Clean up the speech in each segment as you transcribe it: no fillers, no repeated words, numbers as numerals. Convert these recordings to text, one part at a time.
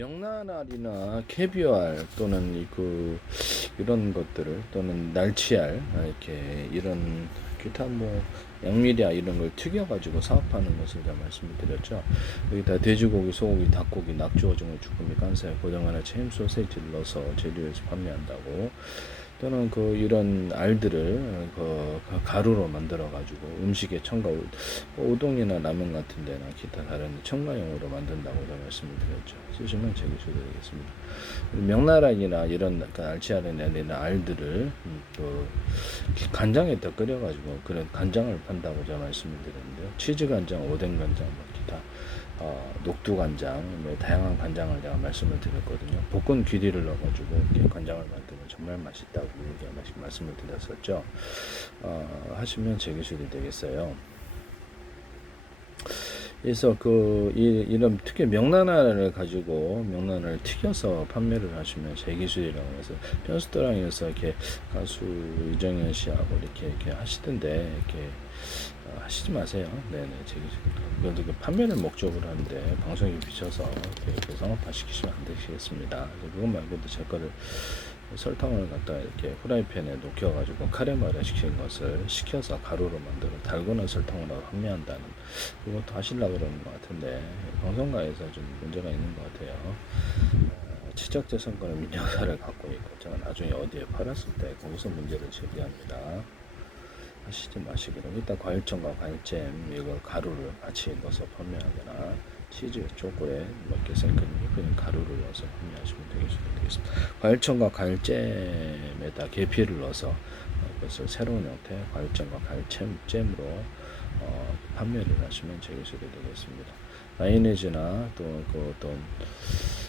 명란알이나 캐비알 또는 이런 것들을 또는 날치알 이렇게 이런 기타 양미리아 이런 걸 튀겨 가지고 사업하는 것을 제가 말씀을 드렸죠. 여기다 돼지고기, 소고기, 닭고기, 낙지, 오징어, 주꾸미, 간살, 고등어나 체임 소세지를 넣어서 재료해서 판매한다고. 또는 이런 알들을 가루로 만들어 가지고 음식에 첨가, 우동이나 라면 같은 데나 기타 다른 첨가용으로 만든다고 제가 말씀을 드렸죠. 쓰시면 제기시도 되겠습니다. 명나라인이나 이런 알치알이나 알들을 간장에다 끓여가지고 그런 간장을 판다고 제가 말씀을 드렸는데요. 치즈 간장, 오뎅 간장, 기타 녹두 간장, 다양한 간장을 제가 말씀을 드렸거든요. 볶은 귀리를 넣어가지고 이렇게 간장을 만들면 정말 맛있다고 제가 말씀을 드렸었죠. 하시면 제기술이 되겠어요. 그래서 이런 특히 명란알을 가지고 명란을 튀겨서 판매를 하시면 재기술이라고 해서 편스토랑에서 이렇게 가수 이정현 씨하고 이렇게 하시던데 이렇게 하시지 마세요. 네네, 재기술. 그래도 판매를 목적으로 하는데 방송에 비춰서 이렇게 상업화 시키시면 안 되시겠습니다. 그것 말고도 제 거를 설탕을 갖다 이렇게 후라이팬에 녹여가지고 카레마를 시킨 것을 식혀서 가루로 만들어 달고나 설탕으로 판매한다는, 그것도 하시려고 그러는 것 같은데 방송가에서 좀 문제가 있는 것 같아요. 지적재산권의 민영사를 갖고 있고 제가 나중에 어디에 팔았을 때 거기서 문제를 제기합니다. 하시지 마시기로. 일단 과일청과 과일잼 이걸 가루를 같이 넣어서 판매하거나 치즈, 초콜릿, 이렇게 생크림, 휘핑 가루를 넣어서 판매하시면 되겠습니다. 과일청과 과일잼에다 계피를 넣어서 그것을 새로운 형태 과일잼과 과일잼으로 판매를 하시면 제기술이 되겠습니다. 마요네즈나 또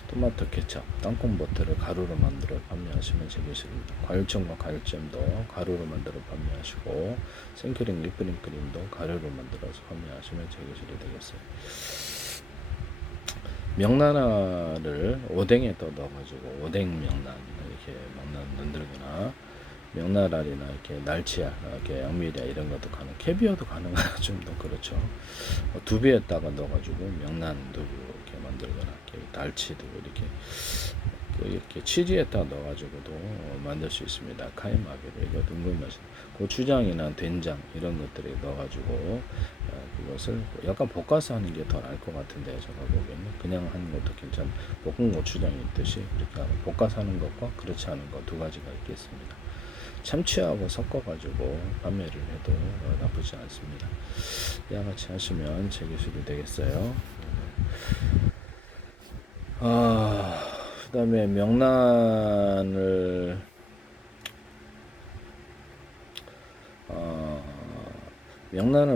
토마토 케첩, 땅콩 버터를 가루로 만들어 판매하시면 제기술입니다. 과일청과 과일잼도 가루로 만들어 판매하시고 생크림, 휘핑 크림도 가루로 만들어서 판매하시면 제기술이 되겠어요. 명란알을 오뎅에다 넣어가지고 오뎅 명란 이렇게 명란 만들거나 명란알이나 이렇게 날치알, 이렇게 양미리아 이런 것도 캐비어도 가능하나 좀 더 그렇죠. 두부에다가 넣어가지고 명란도 이렇게 만들거나 이렇게 날치도 이렇게 치즈에다 넣어가지고도 만들 수 있습니다. 카이마비를 이거 은근 맛이. 고추장이나 된장 이런 것들에 넣어가지고 그것을 약간 볶아서 하는 게 더 나을 것 같은데 제가 보기에는 그냥 하는 것도 괜찮. 볶은 고추장이 있듯이 이렇게 볶아서 하는 것과 그렇지 않은 것 두 가지가 있겠습니다. 참치하고 섞어가지고 판매를 해도 나쁘지 않습니다. 양아치 하시면 제 기술이 되겠어요. 그 다음에 명란을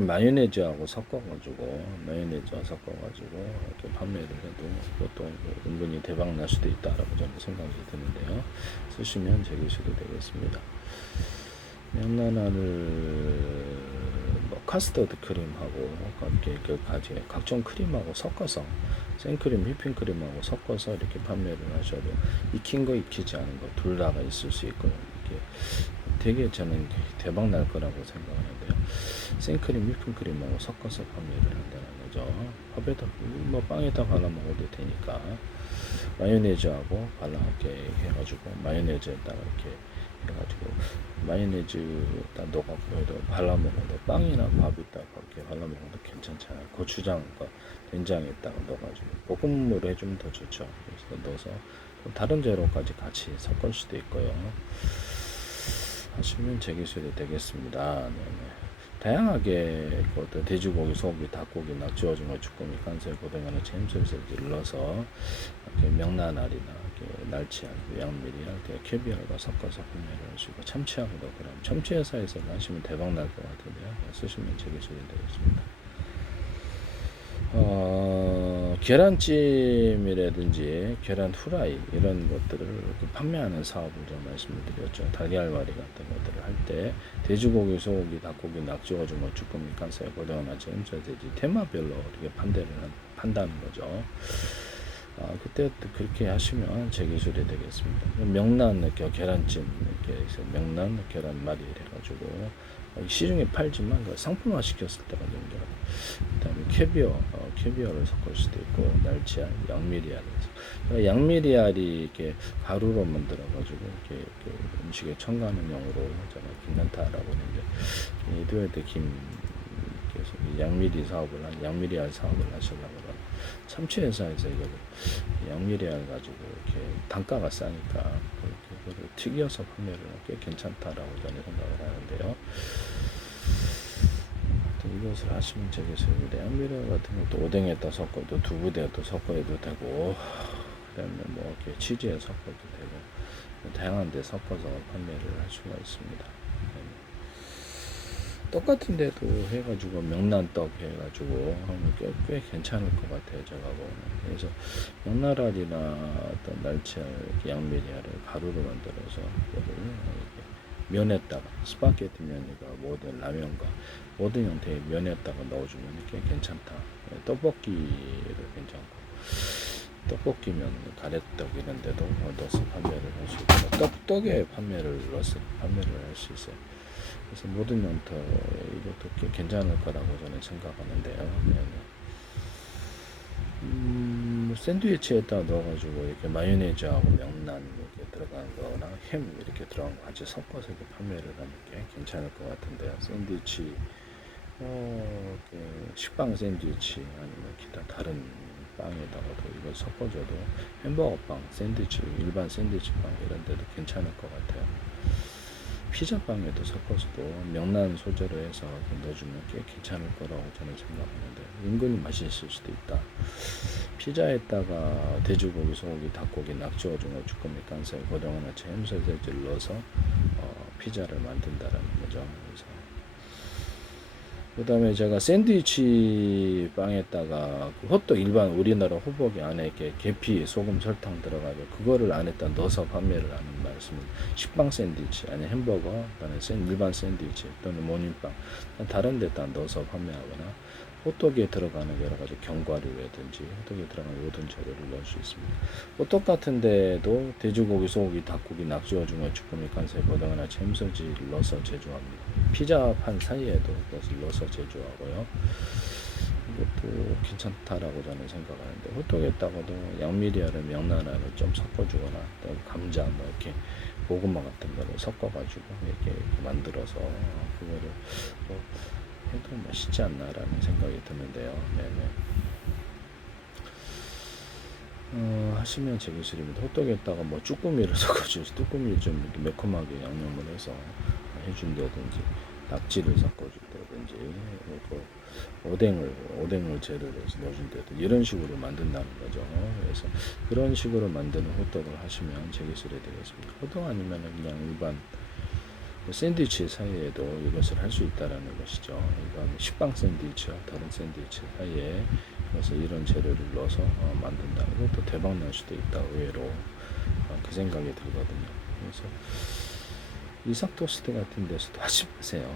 마요네즈와 섞어가지고 이렇게 판매를 해도 그것도 은근히 대박 날 수도 있다라고 저는 생각이 드는데요. 쓰시면 제 기술이 되겠습니다. 명란알을 카스터드 크림하고 이렇게 각종 크림하고 섞어서 생크림, 휘핑크림하고 섞어서 이렇게 판매를 하셔도 익힌 거, 익히지 않은 거 둘 다가 있을 수 있고요. 이게 되게 저는 대박 날 거라고 생각하는데요. 생크림, 휘핑크림하고 섞어서 판매를 한다는 거죠. 밥에다 빵에다 발라 먹어도 되니까 마요네즈하고 이렇게 해가지고 마요네즈에다가 이렇게 해가지고 마요네즈에다 넣어갖고 발라 먹어도 빵이나 밥에다가 이렇게 발라 먹어도 괜찮잖아요. 고추장과 된장에다가 넣어가지고 볶음물 해주면 더 좋죠. 그래서 넣어서 다른 재료까지 같이 섞을 수도 있고요. 하시면 제 기술이 되겠습니다. 네네. 다양하게 돼지고기, 소고기, 닭고기, 낙지, 오징어, 주꾸미, 간살, 고등어나 잼소세지를 넣어서 이렇게 명란알이나 이렇게 날치알, 양미리알, 캐비알과 섞어서 판매를 하시고 참치하고도 그럼 참치회사에서 하시면 대박 날 것 같은데요. 쓰시면 제 기술이 되겠습니다. 계란찜이라든지 계란 후라이 이런 것들을 판매하는 사업을 좀 말씀을 드렸죠. 달걀말이 같은 것들을 할 때 돼지고기, 소고기, 닭고기, 낙지, 오징어, 주꾸미, 간살, 고등어나 잼소세지 테마별로 이렇게 판다는 거죠. 그때 그렇게 하시면 제 기술이 되겠습니다. 명란 계란찜 이렇게 해서 명란 계란말이 해가지고 시중에 팔지만 그 상품화 시켰을 때가 정도. 그다음에 캐비어를 섞을 수도 있고 날치알, 양미리알. 양미리알이 이렇게 가루로 만들어가지고 이렇게 음식에 첨가하는 용으로 제가 괜찮다라고 했는데 이도에도 김께서 양미리알 사업을 하시려고 참치 회사에서 이걸 양미리알 가지고 이렇게 단가가 싸니까 그거를 튀겨서 판매를 꽤 괜찮다라고 저는 생각을 하는데요. 이것을 하시면 되겠습니다. 양미리알 같은 것도 오뎅에다 섞어도 두부대에도 섞어도 되고 그다음에 뭐 이렇게 치즈에 섞어도 되고 다양한 데 섞어서 판매를 할 수가 있습니다. 똑같은데도 해가지고 명란떡 해가지고 하면 꽤 괜찮을 것 같아요. 제가 보면. 그래서 명나라리나 어떤 날치알, 양미리알을 가루로 만들어서 이거를 면에다가 스파게티 면이가 모든 라면과 모든 형태의 면에다가 넣어주면 꽤 괜찮다. 떡볶이를 괜찮고 떡볶이면 가래떡 이런 데도 넣어서 판매를 할 수 있고 떡에 판매를 넣어서 판매를 할 수 있어요. 그래서 모든 영토 이것도 꽤 괜찮을 거라고 저는 생각하는데요. 샌드위치에다 넣어가지고 이렇게 마요네즈하고 명란 이렇게 들어간 거나 햄 이렇게 들어간 거 같이 섞어서 이렇게 판매를 하는 게 괜찮을 것 같은데요. 샌드위치, 식빵 샌드위치 아니면 기타 다른 빵에다가도 이걸 섞어줘도 햄버거 빵, 샌드위치, 일반 샌드위치 빵 이런 데도 괜찮을 것 같아요. 피자빵에도 섞어서도 명란 소재로 해서 넣어주면 꽤 괜찮을 거라고 저는 생각하는데 은근히 맛있을 수도 있다. 피자에다가 돼지고기, 소고기, 닭고기, 낙지, 오징어, 쭈꾸미, 깐살, 고등어나 햄 소세지를 넣어서 피자를 만든다라는 거죠. 그래서 그 다음에 제가 샌드위치 빵에다가 호떡 일반 우리나라 호떡이 안에 이렇게 계피, 소금, 설탕 들어가지고 그거를 안에다 넣어서 판매를 하는 말씀입니다. 식빵 샌드위치 아니 햄버거, 그다음에 일반 샌드위치 또는 모닝빵 다른 데다 넣어서 판매하거나 호떡에 들어가는 여러 가지 견과류라든지 호떡에 들어가는 모든 재료를 넣을 수 있습니다. 호떡 같은 데도 돼지고기, 소고기, 닭고기, 낙지, 오징어, 쭈꾸미, 간살, 고등어나 햄소지를 넣어서 제조합니다. 피자판 사이에도 그것을 넣어서 제조하고요. 이것도 괜찮다라고 저는 생각하는데 호떡에다가도 양미리알을 명란알을 좀 섞어주거나 또 감자 뭐 이렇게 고구마 같은 거를 섞어가지고 이렇게 만들어서 그거를 해도 맛있지 않나라는 생각이 드는데요. 네네. 하시면 제 기술입니다. 호떡에다가 뭐 쭈꾸미를 섞어주서 쭈꾸미를 좀 이렇게 매콤하게 양념을 해서 해준다든지 낙지를 섞어준다든지 오뎅을 재료로 해서 넣어준다든지 이런 식으로 만든다는 거죠. 그래서 그런 식으로 만드는 호떡을 하시면 제 기술이 되겠습니다. 호떡 아니면 그냥 일반 샌드위치 사이에도 이것을 할 수 있다라는 것이죠. 이건 식빵 샌드위치와 다른 샌드위치 사이에 그래서 이런 재료를 넣어서 만든다. 이것도 대박 날 수도 있다. 의외로 그 생각이 들거든요. 그래서 이삭 토스트 같은 데서도 하지 마세요.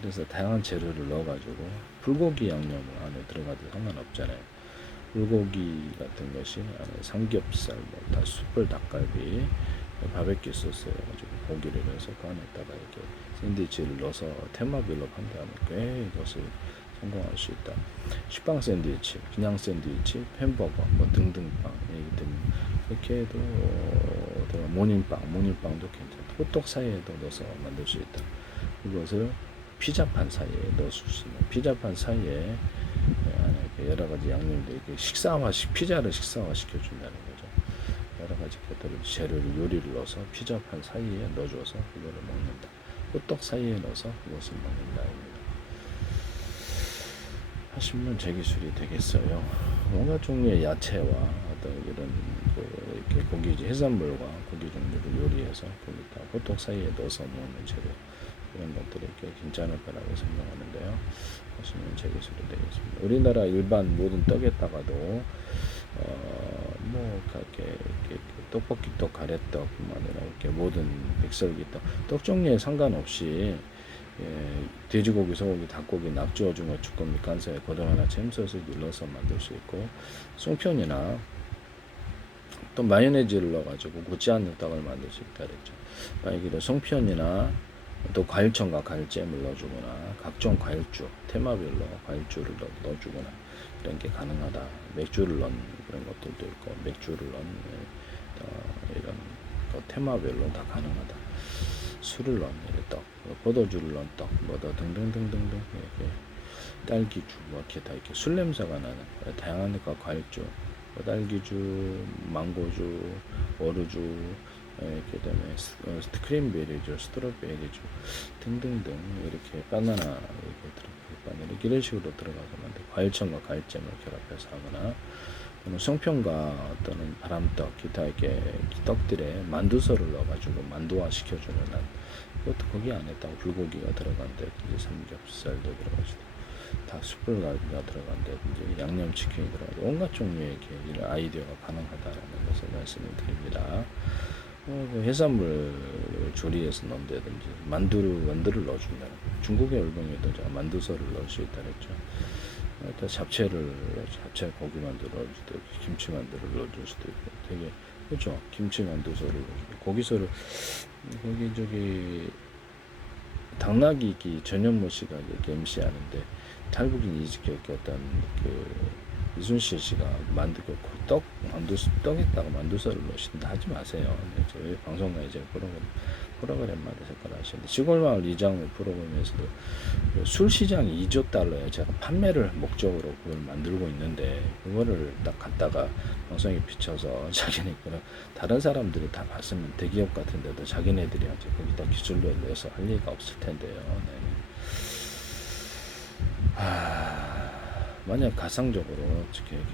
그래서 다양한 재료를 넣어가지고 불고기 양념을 안에 들어가도 상관없잖아요. 불고기 같은 것이 안에 삼겹살, 뭐 숯불 닭갈비, 바베큐 소스 해가지고 고기를 넣어서 그 안에다가 이렇게 샌드위치를 넣어서 테마별로 판다면 꽤 이것을 성공할 수 있다. 식빵 샌드위치, 그냥 샌드위치, 햄버거, 뭐 등등빵 이렇게 해도 모닝빵도 괜찮다. 호떡 사이에도 넣어서 만들 수 있다. 이것을 피자판 사이에 넣을 수 있는 피자판 사이에 여러 가지 양념들 이렇게 피자를 식사화 시켜준다는 거죠. 여러 가지 것들을 재료를 요리를 넣어서 피자판 사이에 넣어줘서 그거를 먹는다. 호떡 사이에 넣어서 그것을 먹는다. 하시면 제 기술이 되겠어요. 온갖 종류의 야채와 어떤 이런 이렇게 고기 해산물과 고기 종류를 요리해서 거기다 호떡 사이에 넣어서 먹는 재료 이런 것들이 꽤 괜찮을 거라고 생각하는데요. 하시면 제 기술이 되겠습니다. 우리나라 일반 모든 떡에다가도 뭐 이렇게 떡볶이떡, 가래떡뿐만 아니라 이렇게 모든 백설기떡, 떡 종류에 상관없이 돼지고기, 소고기, 닭고기, 낙지, 오징어, 쭈꾸미, 간살, 고등어나 햄소스 눌러서 만들 수 있고 송편이나 또 마요네즈를 넣어가지고 굳지 않는 떡을 만들 수 있다 그랬죠. 만약에 송편이나 또 과일청과 과일잼을 넣어주거나 각종 과일주, 테마별로 과일주를 넣어주거나 이런 게 가능하다. 맥주를 넣은 그런 것들도 있고 맥주를 넣은 이런 테마별로 다 가능하다. 술을 넣은 떡, 포도주를 넣은 떡, 뭐더 등등등등등 이렇게 딸기주, 뭐 이렇게 다 이렇게 술 냄새가 나는 다양한 과일주, 뭐 딸기주, 망고주, 오르주, 그다음에 크림베리주, 스트로베리주 등등등 이렇게 바나나 이렇게 바나나 이런 식으로 들어가서 만든 과일청과 과일잼을 결합해서 하거나 송편과 어떤 바람떡, 기타 이렇게 떡들에 만두소를 넣어가지고 만두화 시켜주는 한 그것도 거기 안에 딱 불고기가 들어간데 이제 삼겹살도 들어가지고 다 숯불갈비가 들어간데 이제 양념치킨이 들어가고 온갖 종류의 이렇게 이런 아이디어가 가능하다라는 것을 말씀을 드립니다. 그 해산물 조리해서 넣는다든지 만두를 넣어준다는 중국의 얼병에도 제가 만두소를 넣을 수 있다 그랬죠. 또 잡채 고기 만두를 넣을 수도 있고 김치 만두를 넣어줄 수도 있고 되게 그렇죠. 김치 만두소를 넣어주고 고기소를 거기 저기 당나귀기 전현무 씨가 이렇게 MC 하는데 탈북인 이직교 어떤 그 이순실 씨가 만두고 떡에다가 만두살을 넣으신다 하지 마세요. 네, 저희 방송가에 이제 프로그램마다 색깔 하시는데 시골마을 이장의 프로그램에서도 술 시장 2조 달러에 제가 판매를 목적으로 그걸 만들고 있는데 그거를 딱 갖다가 방송에 비춰서 자기네들은 다른 사람들이 다 봤으면 대기업 같은 데도 자기네들이 이제 거기다 기술료를 내서 할 리가 없을 텐데요. 네. 만약 가상적으로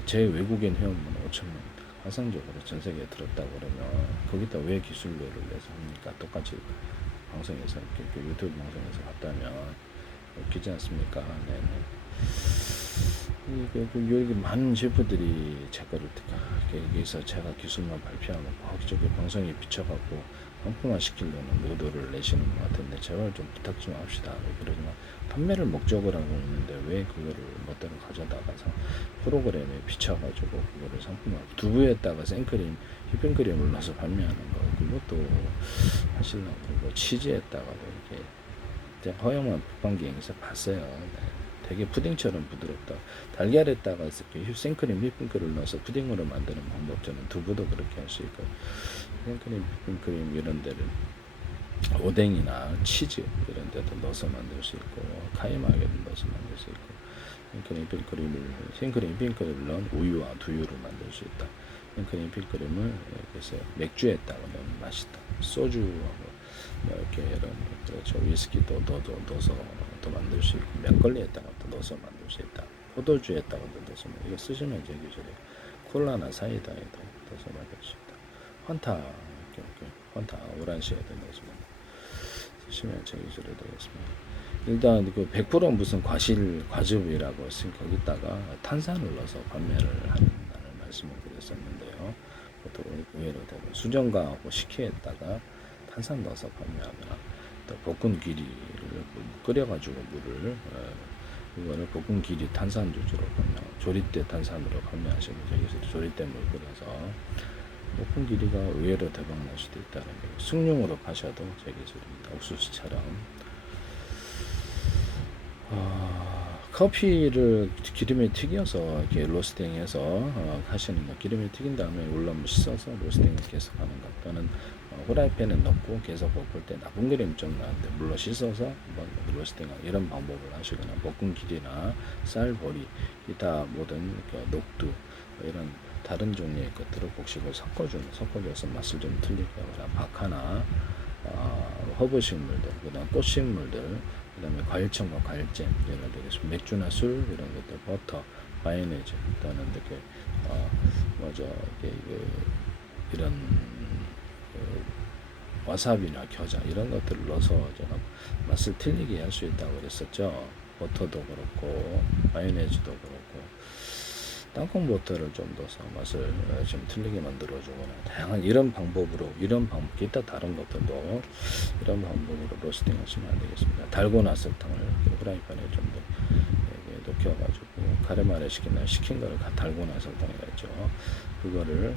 제 외국인 회원분 5천명 가상적으로 전 세계에 들었다고 그러면 거기다 왜 기술료를 내서 합니까? 똑같이 방송에서 이렇게 유튜브 방송에서 봤다면 웃기지 않습니까? 네네. 여기 많은 셰프들이 제 거를 여기서 제가 기술만 발표하고 거기저기 방송에 비춰갖고 상품화 시키려는 의도를 내시는 것 같은데 제발 좀 부탁 좀 합시다. 그러지만 판매를 목적으로 하고 있는데 왜 그거를 멋대로 가져다가서 프로그램에 비춰가지고 그거를 상품화 두부에다가 생크림, 휘핑크림을 넣어서 판매하는 거 그것도 하시려고 그러고 치즈에다가도 이렇게 제가 허영만 북방기행에서 봤어요. 네. 되게 푸딩처럼 부드럽다. 달걀에다가 이렇게 생크림, 휘핑크림을 넣어서 푸딩으로 만드는 방법 저는 두부도 그렇게 할 수 있고 생크림, 휘핑크림 이런 데를 오뎅이나 치즈 이런 데도 넣어서 만들 수 있고 카이마에도 넣어서 만들 수 있고 생크림, 휘핑크림을 넣은 우유와 두유를 만들 수 있다. 생크림, 휘핑크림을 그래서 맥주에다가 넣으면 맛있다. 소주하고 이렇게 이런 그렇죠 위스키도 넣어서 또 만들 수 있고 막걸리에다가 또 넣어서 만들 수 있다. 포도주에다가도 넣어서 이거 쓰시면 제 기술이에요. 콜라나 사이다에도 넣어서 만들 수 있다. 환타 오란시에도 넣어서 쓰시면 제 기술이 되겠습니다. 일단 그 100% 무슨 과즙이라고 쓴 거기다가 탄산을 넣어서 판매를 한다는 말씀을 드렸었는데요. 그것도 의외로 되고 수정과하고 식혜에다가 탄산 넣어서 판매하거나 또 볶은 기리를 끓여가지고 물을 이거를 볶은 기리 탄산 주주로 판매하고 조리대 탄산으로 판매하시는 저기서 조리대 물 끓여서 볶은 기리가 의외로 대박 날 수도 있다는 게 숭늉으로 파셔도 제 기술입니다. 옥수수처럼 커피를 기름에 튀겨서 이렇게 로스팅해서 하시는 거 기름에 튀긴 다음에 물론 씻어서 로스팅을 계속 하는 것 또는 후라이팬에 넣고 계속 볶을 때 나쁜 기름 좀 나는데 물로 씻어서 한번 로스팅하고 이런 방법을 하시거나 볶은 기리나 쌀보리 기타 모든 녹두 이런 다른 종류의 것들을 곡식을 섞어줘서 맛을 좀 틀리게 하거나 박하나 허브식물들, 그 다음 꽃식물들, 그 다음에 과일청과 과일잼, 이런 데서 맥주나 술, 이런 것들, 버터, 마요네즈, 또는 이렇게, 이런, 와사비나 겨자, 이런 것들을 넣어서 제가 맛을 틀리게 할 수 있다고 그랬었죠. 버터도 그렇고, 마요네즈도 그렇고, 땅콩 버터를 좀 넣어서 맛을 좀 틀리게 만들어주거나 다양한 이런 방법으로 기타 다른 것들도 이런 방법으로 로스팅 하시면 안 되겠습니다. 달고나 설탕을 프라이팬에 좀 더 녹여가지고 가르마를 시킨 거를 달고나 설탕이라 했죠. 그거를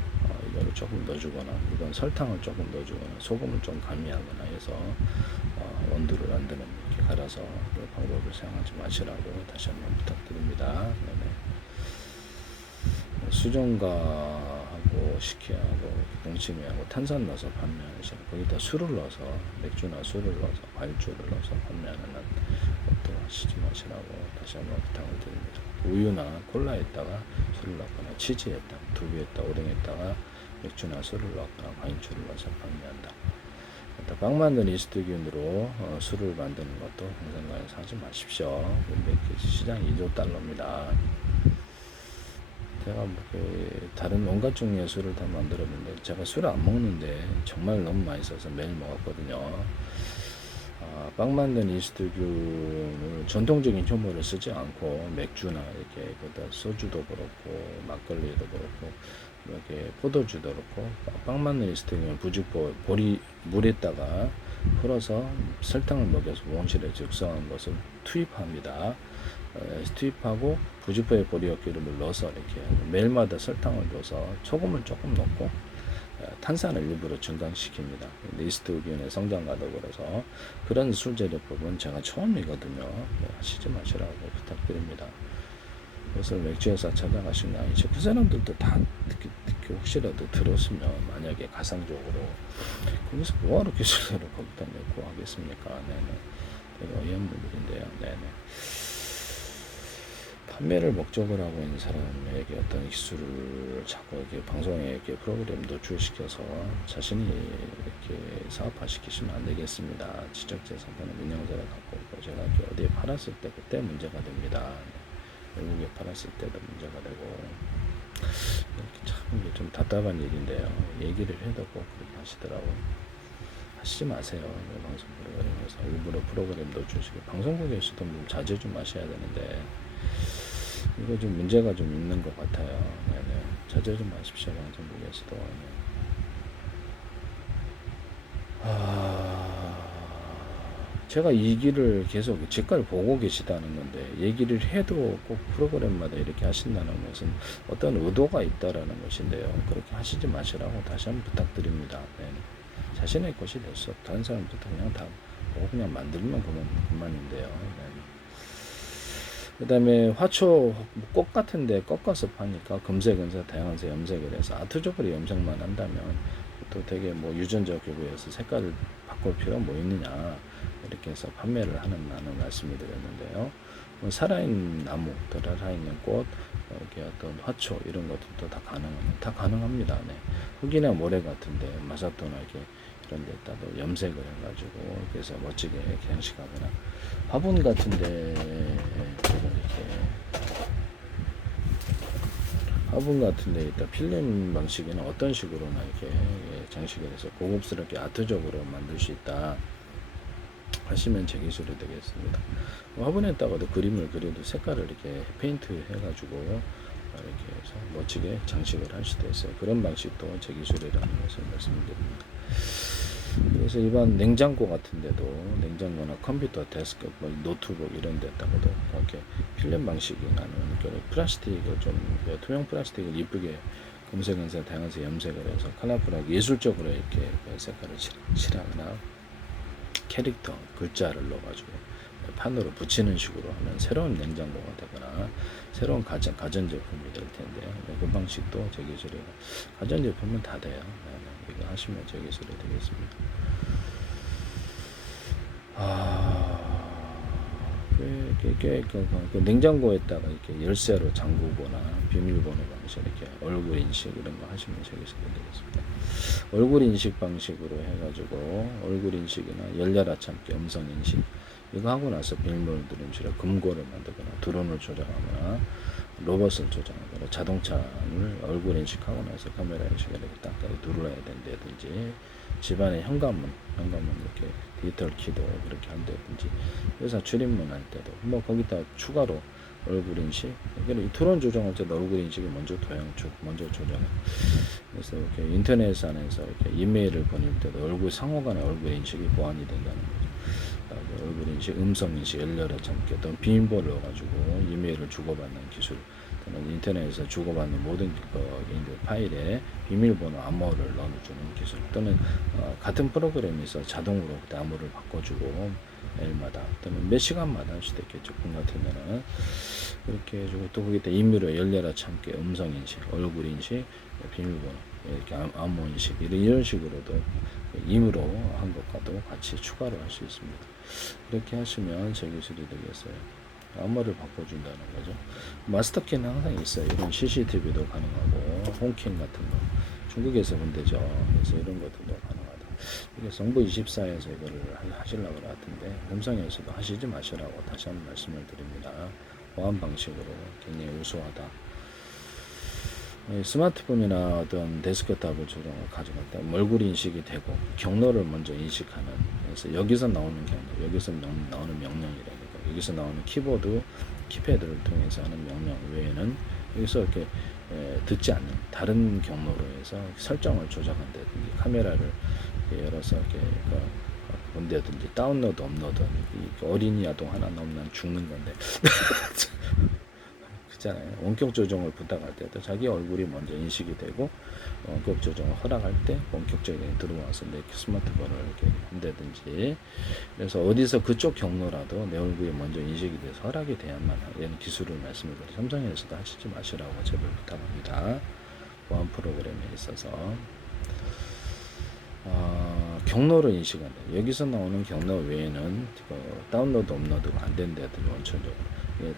이걸 후추를 조금 넣어주거나 이건 설탕을 조금 넣어주거나 소금을 좀 가미하거나 해서 원두를 안 되는 이렇게 갈아서 그 방법을 사용하지 마시라고 다시 한번 부탁드립니다. 네네. 수정과하고 식혜하고 동치미하고 탄산 넣어서 판매하는 시장 거기다 술을 넣어서 맥주나 술을 넣어서 과일주를 넣어서 판매하는 것도 하시지 마시라고 다시 한번 부탁을 드립니다. 우유나 콜라에다가 술을 넣거나 치즈에다가 두부에다가 오뎅에다가 맥주나 술을 넣거나 과일주를 넣어서 판매한다. 빵 만드는 이스트균으로 술을 만드는 것도 공산과에서 하지 마십시오. 시장이 2조 달러입니다. 제가 다른 온갖 종류의 술을 다 만들었는데 제가 술을 안 먹는데 정말 너무 맛있어서 매일 먹었거든요. 빵 만든 이스트균을 전통적인 효모를 쓰지 않고 맥주나 이렇게 소주도 그렇고 막걸리도 그렇고 이렇게 포도주도 그렇고 빵 만든 이스트균은 보리 물에다가 풀어서 설탕을 먹여서 원실에 즉석한 것을 투입합니다. 투입하고 부주포에 보리역 기름을 넣어서 이렇게 매일마다 설탕을 넣어서 소금을 조금 넣고 탄산을 일부러 증강시킵니다. 이스트균의 성장과도 그래서 그런 술재료법은 제가 처음이거든요. 하시지 마시라고 부탁드립니다. 그것을 맥주회사 찾아가신 거 아니죠? 그 사람들도 다 혹시라도 들었으면 만약에 가상적으로 거기서 뭐하러 기술대로 거기다 넣고 하겠습니까? 네네. 되게 어이없는 일인데요. 네네. 판매를 목적으로 하고 있는 사람에게 어떤 기술을 자꾸 이렇게 방송에 이렇게 프로그램 노출시켜서 자신이 이렇게 사업화시키시면 안 되겠습니다. 지적재산권은 운영자를 갖고 있고 제가 이렇게 어디에 팔았을 때 그때 문제가 됩니다. 외국에 팔았을 때도 문제가 되고 이렇게 참 이게 좀 답답한 일인데요. 얘기를 해도 꼭 그렇게 하시더라고요. 하시지 마세요. 방송 프로그램에서 일부러 프로그램 노출시키고 방송국에서도 좀 자제 좀 하셔야 되는데 이거 좀 문제가 좀 있는 것 같아요. 네네. 자제 좀 하십시오. 방송국에서도. 제가 이 길을 계속 제 걸 보고 계시다는 건데 얘기를 해도 꼭 프로그램마다 이렇게 하신다는 것은 어떤 의도가 있다라는 것인데요. 그렇게 하시지 마시라고 다시 한번 부탁드립니다. 네. 자신의 것이 됐어. 다른 사람들도 그냥 다 보고 그냥 만들면 그만인데요. 네. 그 다음에 화초 꽃 같은데 꺾어서 파니까 금색, 다양한 색 염색을 해서 아트적으로 염색만 한다면 또 되게 뭐 유전자 교부에서 색깔을 바꿀 필요가 뭐 있느냐 이렇게 해서 판매를 하는 말씀을 드렸는데요. 살아있는 나무, 살아있는 꽃, 이렇게 어떤 화초 이런 것들도 다 가능합니다. 네. 흙이나 모래 같은데 마사토나 이렇게 이런 데다도 염색을 해가지고 그래서 멋지게 장식하거나 화분 같은데 이렇게 화분 같은데 있다 필름 방식에는 어떤 식으로나 이렇게 장식을 해서 고급스럽게 아트적으로 만들 수 있다 하시면 제 기술이 되겠습니다. 화분에다가도 그림을 그려도 색깔을 이렇게 페인트 해가지고 이렇게 해서 멋지게 장식을 할 수도 있어요. 그런 방식도 제 기술이라는 것을 말씀드립니다. 그래서 일반 냉장고 같은데도 냉장고나 컴퓨터 데스크, 뭐 노트북 이런 데다가도 이렇게 필름 방식이 나는 플라스틱을 좀 투명 플라스틱을 이쁘게 금색, 다양색 염색을 해서 컬러풀하게 예술적으로 이렇게 색깔을 칠하거나 캐릭터 글자를 넣어가지고 판으로 붙이는 식으로 하면 새로운 냉장고가 되거나 새로운 가전제품이 될 텐데요. 그 방식도 제 기술이고 가전제품은 다 돼요. 이거 하시면 제 기술이 되겠습니다. 그 냉장고에다가 이렇게 열쇠로 잠그거나 비밀번호 방식 이렇게 얼굴 인식 이런 거 하시면 제 기술이 되겠습니다. 얼굴 인식 방식으로 해가지고 얼굴 인식이나 열려라 참기 음성 인식 이거 하고 나서 비밀번호 누름실에 금고를 만들거나 드론을 조작하거나 로봇을 조작하거나 자동차를 얼굴 인식하고 나서 카메라 인식을 이렇게 딱 눌러야 된다든지 집안의 현관문 이렇게 디지털 키도 그렇게 한다든지 회사 출입문 할 때도 뭐 거기다 추가로 얼굴 인식 그러니까 드론 조정할 때도 얼굴 인식이 먼저 조정해 그래서 이렇게 인터넷 안에서 이렇게 이메일을 보낼 때도 얼굴 상호간의 얼굴 인식이 보완이 된다는 거죠. 얼굴 인식, 음성 인식, 열려라 참기 어떤 비밀번호를 넣어가지고 이메일을 주고받는 기술 또는 인터넷에서 주고받는 모든 파일에 비밀번호 암호를 넣어주는 기술, 또는 같은 프로그램에서 자동으로 암호를 바꿔주고 매일마다 또는 몇 시간마다 할 수도 있겠죠. 군 같으면은 그렇게 해주고, 또 거기다 임의로 열려라 참깨 음성 인식, 얼굴 인식, 비밀번호 이렇게 암호 인식 이런 식으로도 임의로 한 것과도 같이 추가를 할 수 있습니다. 그렇게 하시면 제 기술이 되겠어요. 암호를 바꿔준다는 거죠. 마스터키는 항상 있어요. 이런 CCTV도 가능하고 홈킹 같은 거 중국에서 문제죠. 그래서 이런 것들도 가능하다. 이게 정부24에서 이거를 하시려고 같은데 음성에서도 하시지 마시라고 다시 한번 말씀을 드립니다. 보안 방식으로 굉장히 우수하다. 스마트폰이나 어떤 데스크탑을 조정을 가져갈 때 얼굴 인식이 되고 경로를 먼저 인식하는, 그래서 여기서 나오는 경로, 여기서 나오는 명령이라니까, 여기서 나오는 키보드, 키패드를 통해서 하는 명령 외에는 여기서 이렇게 듣지 않는 다른 경로로 해서 설정을 조작한다든지 카메라를 열어서 이렇게 본다든지 다운로드, 업로드, 어린이 아동 하나 넣으면 죽는 건데 그렇잖아요. 원격 조정을 부탁할 때도 자기 얼굴이 먼저 인식이 되고 원격 조정을 허락할 때 원격적인 들어와서 내 스마트폰을 이렇게 한다든지, 그래서 어디서 그쪽 경로라도 내 얼굴이 먼저 인식이 돼서 허락이 돼야만 하는 기술을 말씀을 드려요. 삼성에서도 하시지 마시라고 제발 부탁합니다. 보안 프로그램에 있어서 경로를 인식한다. 여기서 나오는 경로 외에는 다운로드, 업로드가 안 된다든지 원천적으로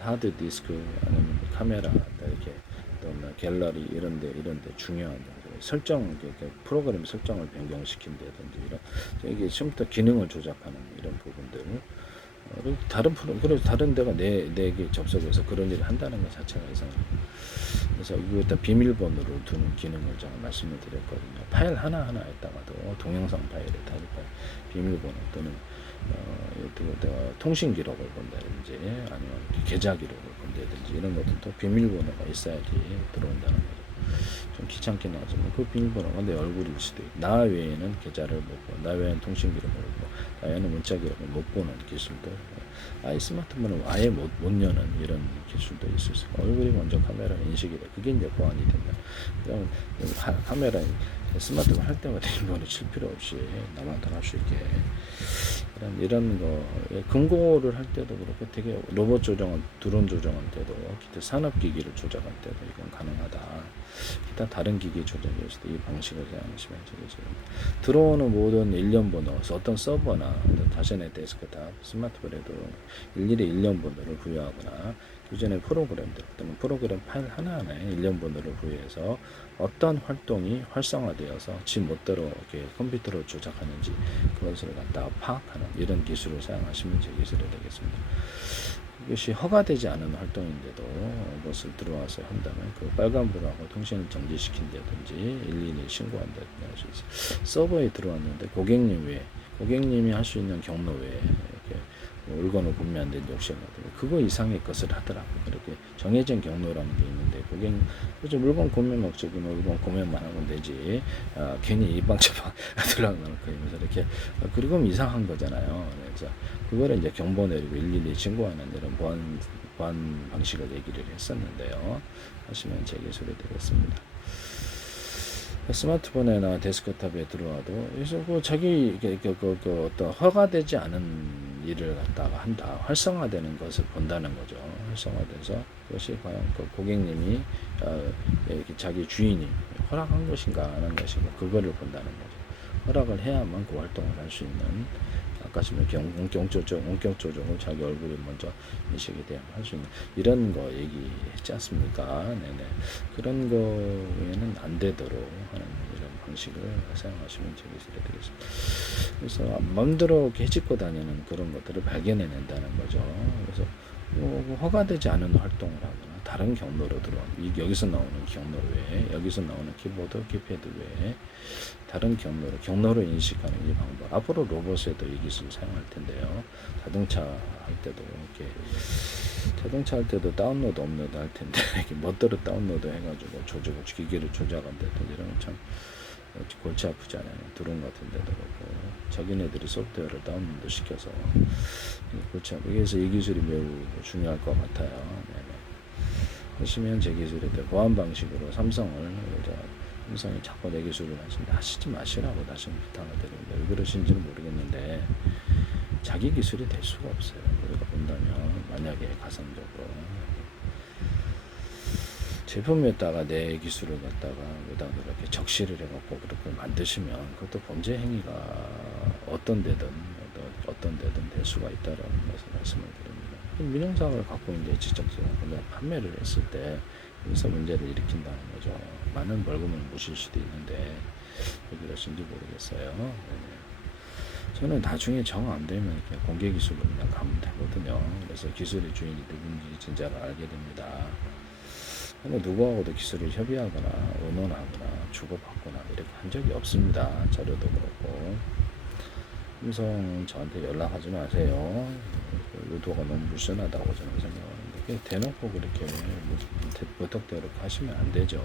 하드 디스크 아니면 카메라 이렇게 또 갤러리 이런데 중요한 설정, 프로그램 설정을 변경시킨다든지 이게 처음부터 기능을 조작하는 이런 부분들, 그래서 다른 데가 내게 접속해서 그런 일을 한다는 것 자체가 이상해요. 그래서 이거 비밀번호를 두는 기능을 제가 말씀을 드렸거든요. 파일 하나하나에다가도 동영상 파일에 타입 파일, 비밀번호 또는 통신 기록을 본다든지 아니면 계좌 기록을 본다든지 이런 것들도 비밀번호가 있어야지 들어온다는 거죠. 좀 귀찮긴 하지만 그 비밀번호가 내 얼굴일 수도 있고, 나 외에는 계좌를 못 보고, 나 외에는 통신 기록을 못 보고, 나 외에는 문자 기록을 못 보는 기술도, 아예 스마트폰을 아예 못 여는 이런 기술도 있을 수 있고, 얼굴이 먼저 카메라 인식이 돼. 그게 이제 보안이 된다. 그럼 카메라 스마트폰 할 때마다 비밀번호 칠 필요 없이 나만 다 할 수 있게 이런 거, 금고를 할 때도 그렇고, 되게 로봇 조정은, 드론 조정할 때도, 기타 산업기기를 조작할 때도 이건 가능하다. 기타 다른 기기 조작일 수도 이 방식을 사용하시면 되겠죠. 들어오는 모든 일련 번호, 어떤 서버나 자신의 데스크탑, 스마트폰에도 일일이 일련 번호를 부여하거나, 기존의 프로그램들 또는 프로그램 파일 하나하나에 일련 번호를 부여해서 어떤 활동이 활성화되어서 지 멋대로 이렇게 컴퓨터로 조작하는지 그것을 갖다가 파악하는 이런 기술을 사용하시면 제 기술이 되겠습니다. 이것이 허가되지 않은 활동인데도 이것을 들어와서 한다면 그 빨간불하고 통신을 정지시킨다든지 112에 신고한다든지 할 수 있어요. 서버에 들어왔는데 고객님이 할 수 있는 경로 외에 이렇게 물건을 구매한다든지 혹시 그거 이상의 것을 하더라고. 그렇게 정해진 경로라는 게 있는데 그래서 물건 구매 목적이면 물건 구매만 하면 되지, 괜히 이방저방 들어가면 그러면서 이렇게 그리고 이상한 거잖아요. 그래서 그거를 이제 경보 내리고 112 신고하는 이런 보안 방식을 얘기를 했었는데요. 하시면 제 기술이 되겠습니다. 스마트폰이나 데스크탑에 들어와도 그래서 자기 어떤 허가되지 않은 일을 갖다가 한다, 활성화되는 것을 본다는 거죠. 활성화돼서 그것이 과연 고객님이 이렇게 자기 주인이 허락한 것인가 안 한 것인가 그거를 본다는 거죠. 허락을 해야만 그 활동을 할 수 있는, 아까 원격 조정을 자기 얼굴이 먼저 인식이 돼야 할 수 있는 이런 거 얘기했지 않습니까? 네네. 그런 거에는 안 되도록 하는 이런 방식을 사용하시면 되겠습니다. 그래서 마음대로 이렇게 해집고 다니는 그런 것들을 발견해낸다는 거죠. 그래서 허가되지 않은 활동을 하거나 다른 경로로 여기서 나오는 경로 외에, 여기서 나오는 키보드, 키패드 외에 다른 경로를 인식하는 이 방법. 앞으로 로봇에도 이 기술을 사용할 텐데요. 자동차 할 때도 다운로드, 업로드 할 텐데, 이렇게 멋대로 다운로드 해가지고 기계를 조작한다든지 이런 건 참 골치 아프잖아요. 드론 같은 데도 그렇고, 자기네들이 소프트웨어를 다운로드 시켜서 골치 아프고, 그래서 이 기술이 매우 중요할 것 같아요. 네네. 하시면 제 기술에 대해 보안 방식으로 삼성이 자꾸 내 기술을 하시는데 하시지 마시라고 다시 부탁을 드립니다. 왜 그러신지는 모르겠는데 자기 기술이 될 수가 없어요. 우리가 본다면 만약에 가상적으로 제품에다가 내 기술을 갖다가 그렇게 적시를 해갖고 그렇게 만드시면 그것도 범죄 행위가 어떤 데든 될 수가 있다라는 것을 말씀을 드립니다. 민영사업을 갖고 이제 직접적으로 판매를 했을 때 여기서 문제를 일으킨다는 거죠. 많은 벌금을 무실 수도 있는데 왜 그러신지 모르겠어요. 네. 저는 나중에 정 안 되면 그냥 공개 기술로 그냥 가면 되거든요. 그래서 기술의 주인이 누군지 진짜로 알게 됩니다. 누구하고도 기술을 협의하거나 의논하거나 주고받거나 이렇게 한 적이 없습니다. 자료도 그렇고. 삼성 저한테 연락하지 마세요. 의도가 너무 무선하다고 저는 생각하는데 대놓고 그렇게 무턱대고 하시면 안 되죠.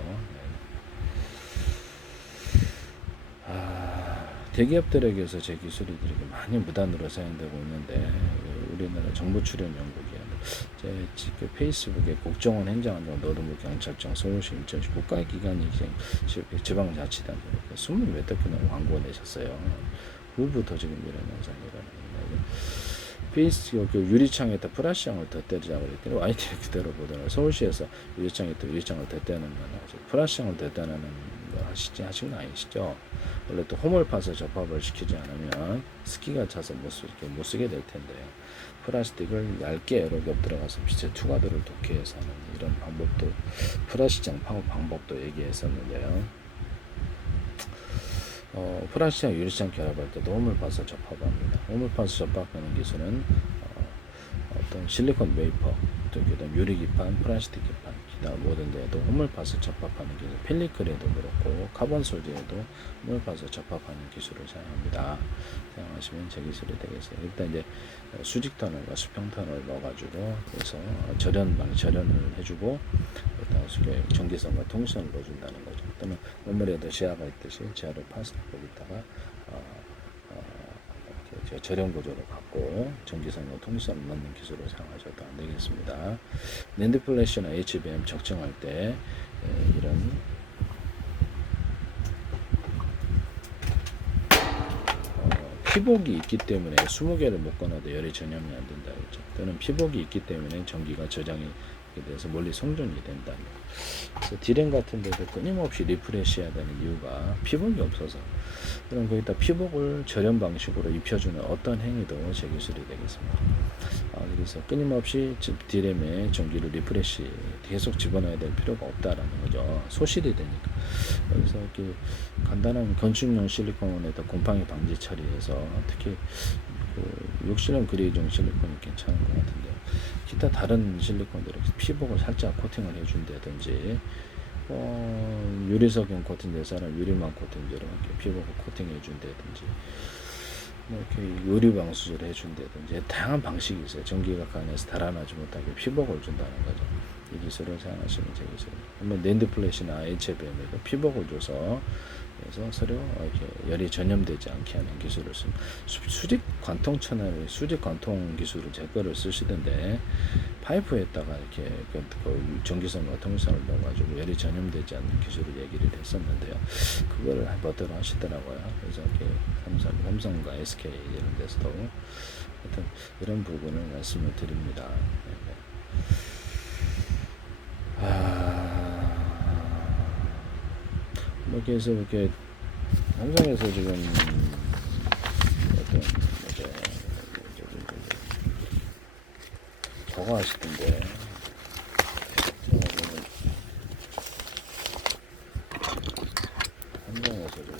대기업들에게서 제 기술이 이렇게 많이 무단으로 사용되고 있는데 우리나라 정부 출연 연구기관 제 페이스북에 국정원 행정안전 노동부 경찰청 서울시 인천시 국가기관이 지방자치단 20몇 개나 광고 내셨어요. 그부터 지금 이런 현상이 일어나는 거예요. 페이스북 유리창에다 플라시향을 덧대자고 그랬더니 YTN 그대로 보더라고요. 서울시에서 유리창을 덧대는 거는 플라시향을 덧대는 거 하신 거 아니시죠? 원래 또 홈을 파서 접합을 시키지 않으면 스키가 차서 못 쓰게 될 텐데 플라스틱을 얇게 여러 겹 들어가서 빛의 투과도를 독해해서 하는 이런 방법도 플라스틱장 파고 방법도 얘기했었는데요. 플라스틱과 유리창 결합할 때도 홈을 파서 접합합니다. 홈을 파서 접합하는 기술은 어떤 실리콘 웨이퍼, 또 그다음 유리기판, 플라스틱 기판, 기타 모든 데에도 홈을 파서 접합하는 기술, 펠리클에도 그렇고 카본 소재에도 홈을 파서 접합하는 기술을 사용합니다. 사용하시면 제 기술이 되겠어요. 일단 이제 수직 터널과 수평 터널을 넣어가지고 그래서 절연을 해주고 일단 전기선과 통신을 넣어준다는 거죠. 또는 원물에도 지하가 있듯이 지하를 파서 거기다가 절연 구조를 갖고 전기선과 통신을 넣는 기술을 사용하셔도 안 되겠습니다. 낸드 플래시나 HBM 적정할 때 이런 피복이 있기 때문에 20개를 묶어놔도 열이 전염이 안 된다 그랬죠. 또는 피복이 있기 때문에 전기가 저장이 돼서 멀리 송전이 된다. 그래서 디램 같은 데도 끊임없이 리프레시해야 되는 이유가 피복이 없어서. 그럼 거기다 피복을 절연 방식으로 입혀주는 어떤 행위도 제 기술이 되겠습니다. 그래서 끊임없이 디램에 전기를 리프레시 계속 집어넣어야 될 필요가 없다라는 거죠. 소실이 되니까. 그래서 이렇게 간단한 건축용 실리콘에다 곰팡이 방지 처리해서 특히 욕실형 그레이종 실리콘이 괜찮은 것 같은데 기타 다른 실리콘들은 피복을 살짝 코팅을 해준다든지 유리석용 코팅될 사람 유리망 코팅제로 이렇게 피복을 코팅해 준다든지 이렇게 유리방 수술을 해준다든지 다양한 방식이 있어요. 전기가 강해서 달아나지 못하게 피복을 준다는 거죠. 이 기술을 사용하시면 제 기술. 낸드 플래시나 HBM에도 피복을 줘서 그래서 서로 이렇게 열이 전염되지 않게 하는 기술을 씁니다. 수직 관통 채널, 수직 관통 기술을 제 거를 쓰시던데 파이프에다가 이렇게 전기선과 통선을 넣어가지고 열이 전염되지 않는 기술을 얘기를 했었는데요. 그거를 뭐더러 하시더라고요. 그래서 이렇게 삼성과 SK 이런 데서도 하여튼 이런 부분을 말씀을 드립니다. 이렇게 해서 이렇게 삼성에서 지금 어떤 저거 하시던데 삼성에서 지금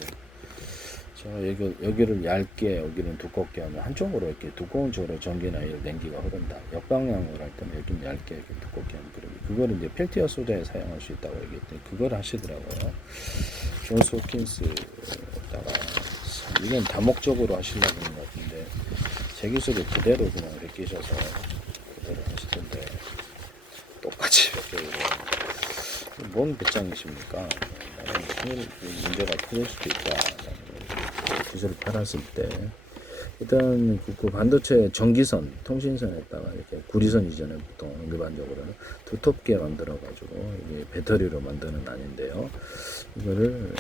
제가 여기를 얇게 여기는 두껍게 하면 한쪽으로 이렇게 두꺼운 쪽으로 전기나 냉기가 흐른다. 역방향으로 할 때는 여기는 얇게 이렇게 두껍게 하면 그거를 이제 펠티어 소재에 사용할 수 있다고 얘기했더니 그걸 하시더라고요. 존스 홉킨스다가 이건 다목적으로 하시려고 하는 것 같은데 제 기술을 그대로 그냥 이렇게 끼셔서 그대로 하시던데 똑같이 이렇게 뭔 배짱이십니까? 나는 문제가 터질 수도 있다. 기술을 팔았을 때 일단 그 반도체 전기선, 통신선에다가 이렇게 구리선이잖아요. 보통 일반적으로는 두텁게 만들어가지고 이게 배터리로 만드는 아닌데요. 이거를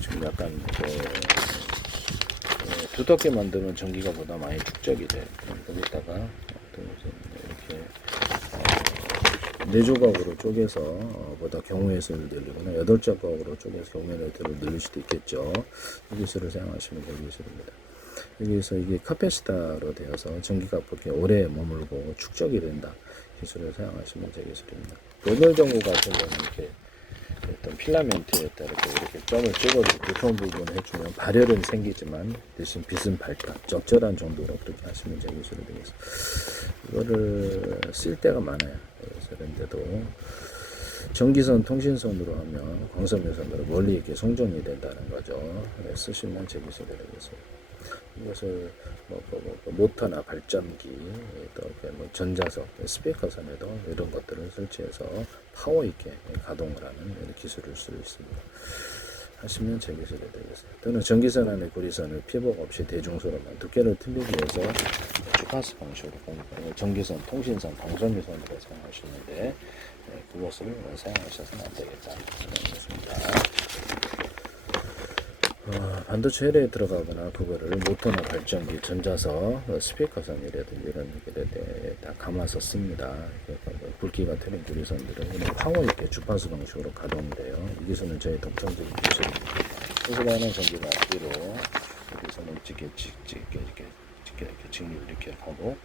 지금 약간 두텁게 만들면 전기가 보다 많이 축적이 돼. 거기다가 이렇게 4조각으로 쪼개서 보다 경우의 수를 늘리거나 8조각으로 쪼개서 경우의 수를 늘릴 수도 있겠죠. 이 기술을 사용하시면 될 기술입니다. 여기서 이게 카페시타로 되어서 전기가 그렇게 오래 머물고 축적이 된다. 기술을 사용하시면 될 기술입니다. 노멀 전구 같은 경우는 이렇게 어떤 필라멘트에다 이렇게 점을 찍어서 두터운 부분을 해주면 발열은 생기지만 대신 빛은 밝다. 적절한 정도로 그렇게 하시면 제 기술이 되겠습니다. 이거를 쓸 때가 많아요. 그런데도 전기선, 통신선으로 하면 광선면선으로 멀리 이렇게 송전이 된다는 거죠. 쓰시면 제 기술이 되겠습니다. 이것을 모터나 발전기, 또 전자석, 스피커선에도 이런 것들을 설치해서 파워 있게 가동을 하는 이런 기술을 쓸 수 있습니다. 하시면 제 기술이 되겠습니다. 또는 전기선 안에 구리선을 피복 없이 대중소로만 두께를 틀리기 위해서 주파수 방식으로 전기선, 통신선, 방전기선으로 사용하시는데 그것을 사용하셔서는 안 되겠다. 그렇습니다. 반도체 헬에 들어가거나 그거를 모터나 발전기, 전자석, 스피커선이라든지 이런 것들에 다 감아서 씁니다. 굵기가 틀린 구리선들은 파워 있게 주파수 방식으로 가동돼요. 이 기술은 저희 독창적인 기술입니다. 수술하는 전기가 앞뒤로 여기서는 이렇게 직립 이렇게 하고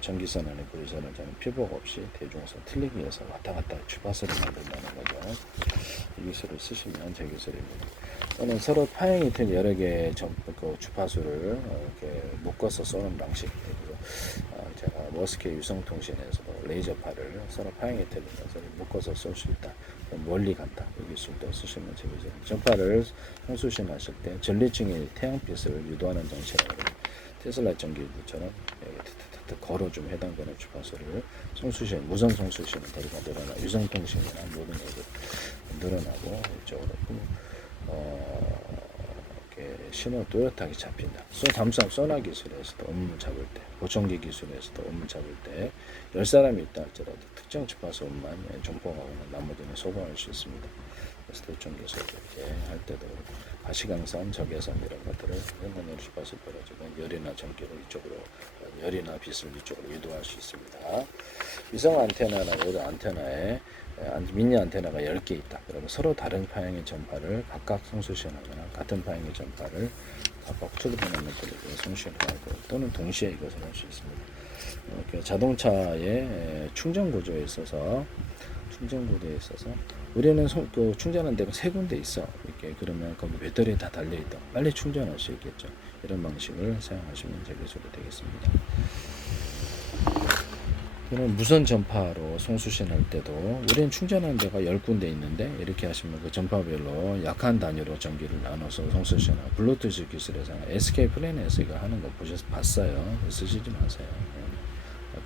전기선 안에 구리선을 저는 피복 없이 대중선 틀리기 위해서 왔다 갔다 주파수를 만든다는 거죠. 이 기술을 쓰시면 제 기술입니다. 또는 서로 파형이 된 여러 개의 주파수를 이렇게 묶어서 쏘는 방식. 제가 머스케 유성통신에서도 레이저파를 서로 파형이 되는 것을 묶어서 쏠 수 있다. 멀리 간다. 이 기술도 쓰시면 제 기술입니다. 전파를 송수신하실 때 전리층의 태양빛을 유도하는 장치라고 테슬라 전기구처럼 걸어주면 해당되는 주파수를 송수신, 무선 송수신은 거리가 늘어나, 유선통신이나 모든 것을 늘어나고 이쪽으로 이렇게 신호 뚜렷하게 잡힌다. 담상 소나 기술에서도 음물 잡을 때, 보청기 기술에서도 음물 잡을 때 10사람이 있다 할지라도 특정 주파수만 정보하거나 나머지는 소거할 수 있습니다. 그래서 대청기술 이렇게 할 때도 가시광선, 적외선 이런 것들을 현관열 주파수 벌어지면 열이나 전기를 이쪽으로, 열이나 빛을 이쪽으로 유도할 수 있습니다. 위성 안테나나 모든 안테나에 미니 안테나가 10개 있다. 그러면 서로 다른 파형의 전파를 각각 송수신하거나 같은 파형의 전파를 각각 초기반응 메터리로 송수신하고 또는 동시에 이것을 할 수 있습니다. 자동차의 충전 구조에 있어서 우리는 또 충전하는 데가 3군데 있어. 이렇게 그러면 거기 배터리에 다 달려 있다. 빨리 충전할 수 있겠죠. 이런 방식을 사용하시면 제 기술이 되겠습니다. 또는 무선 전파로 송수신할 때도 우리는 충전하는 데가 10군데 있는데 이렇게 하시면 그 전파별로 약한 단위로 전기를 나눠서 송수신하고 블루투스 기술에서 SK 플래닛에서 이거 하는 거 봤어요. 쓰시지 마세요.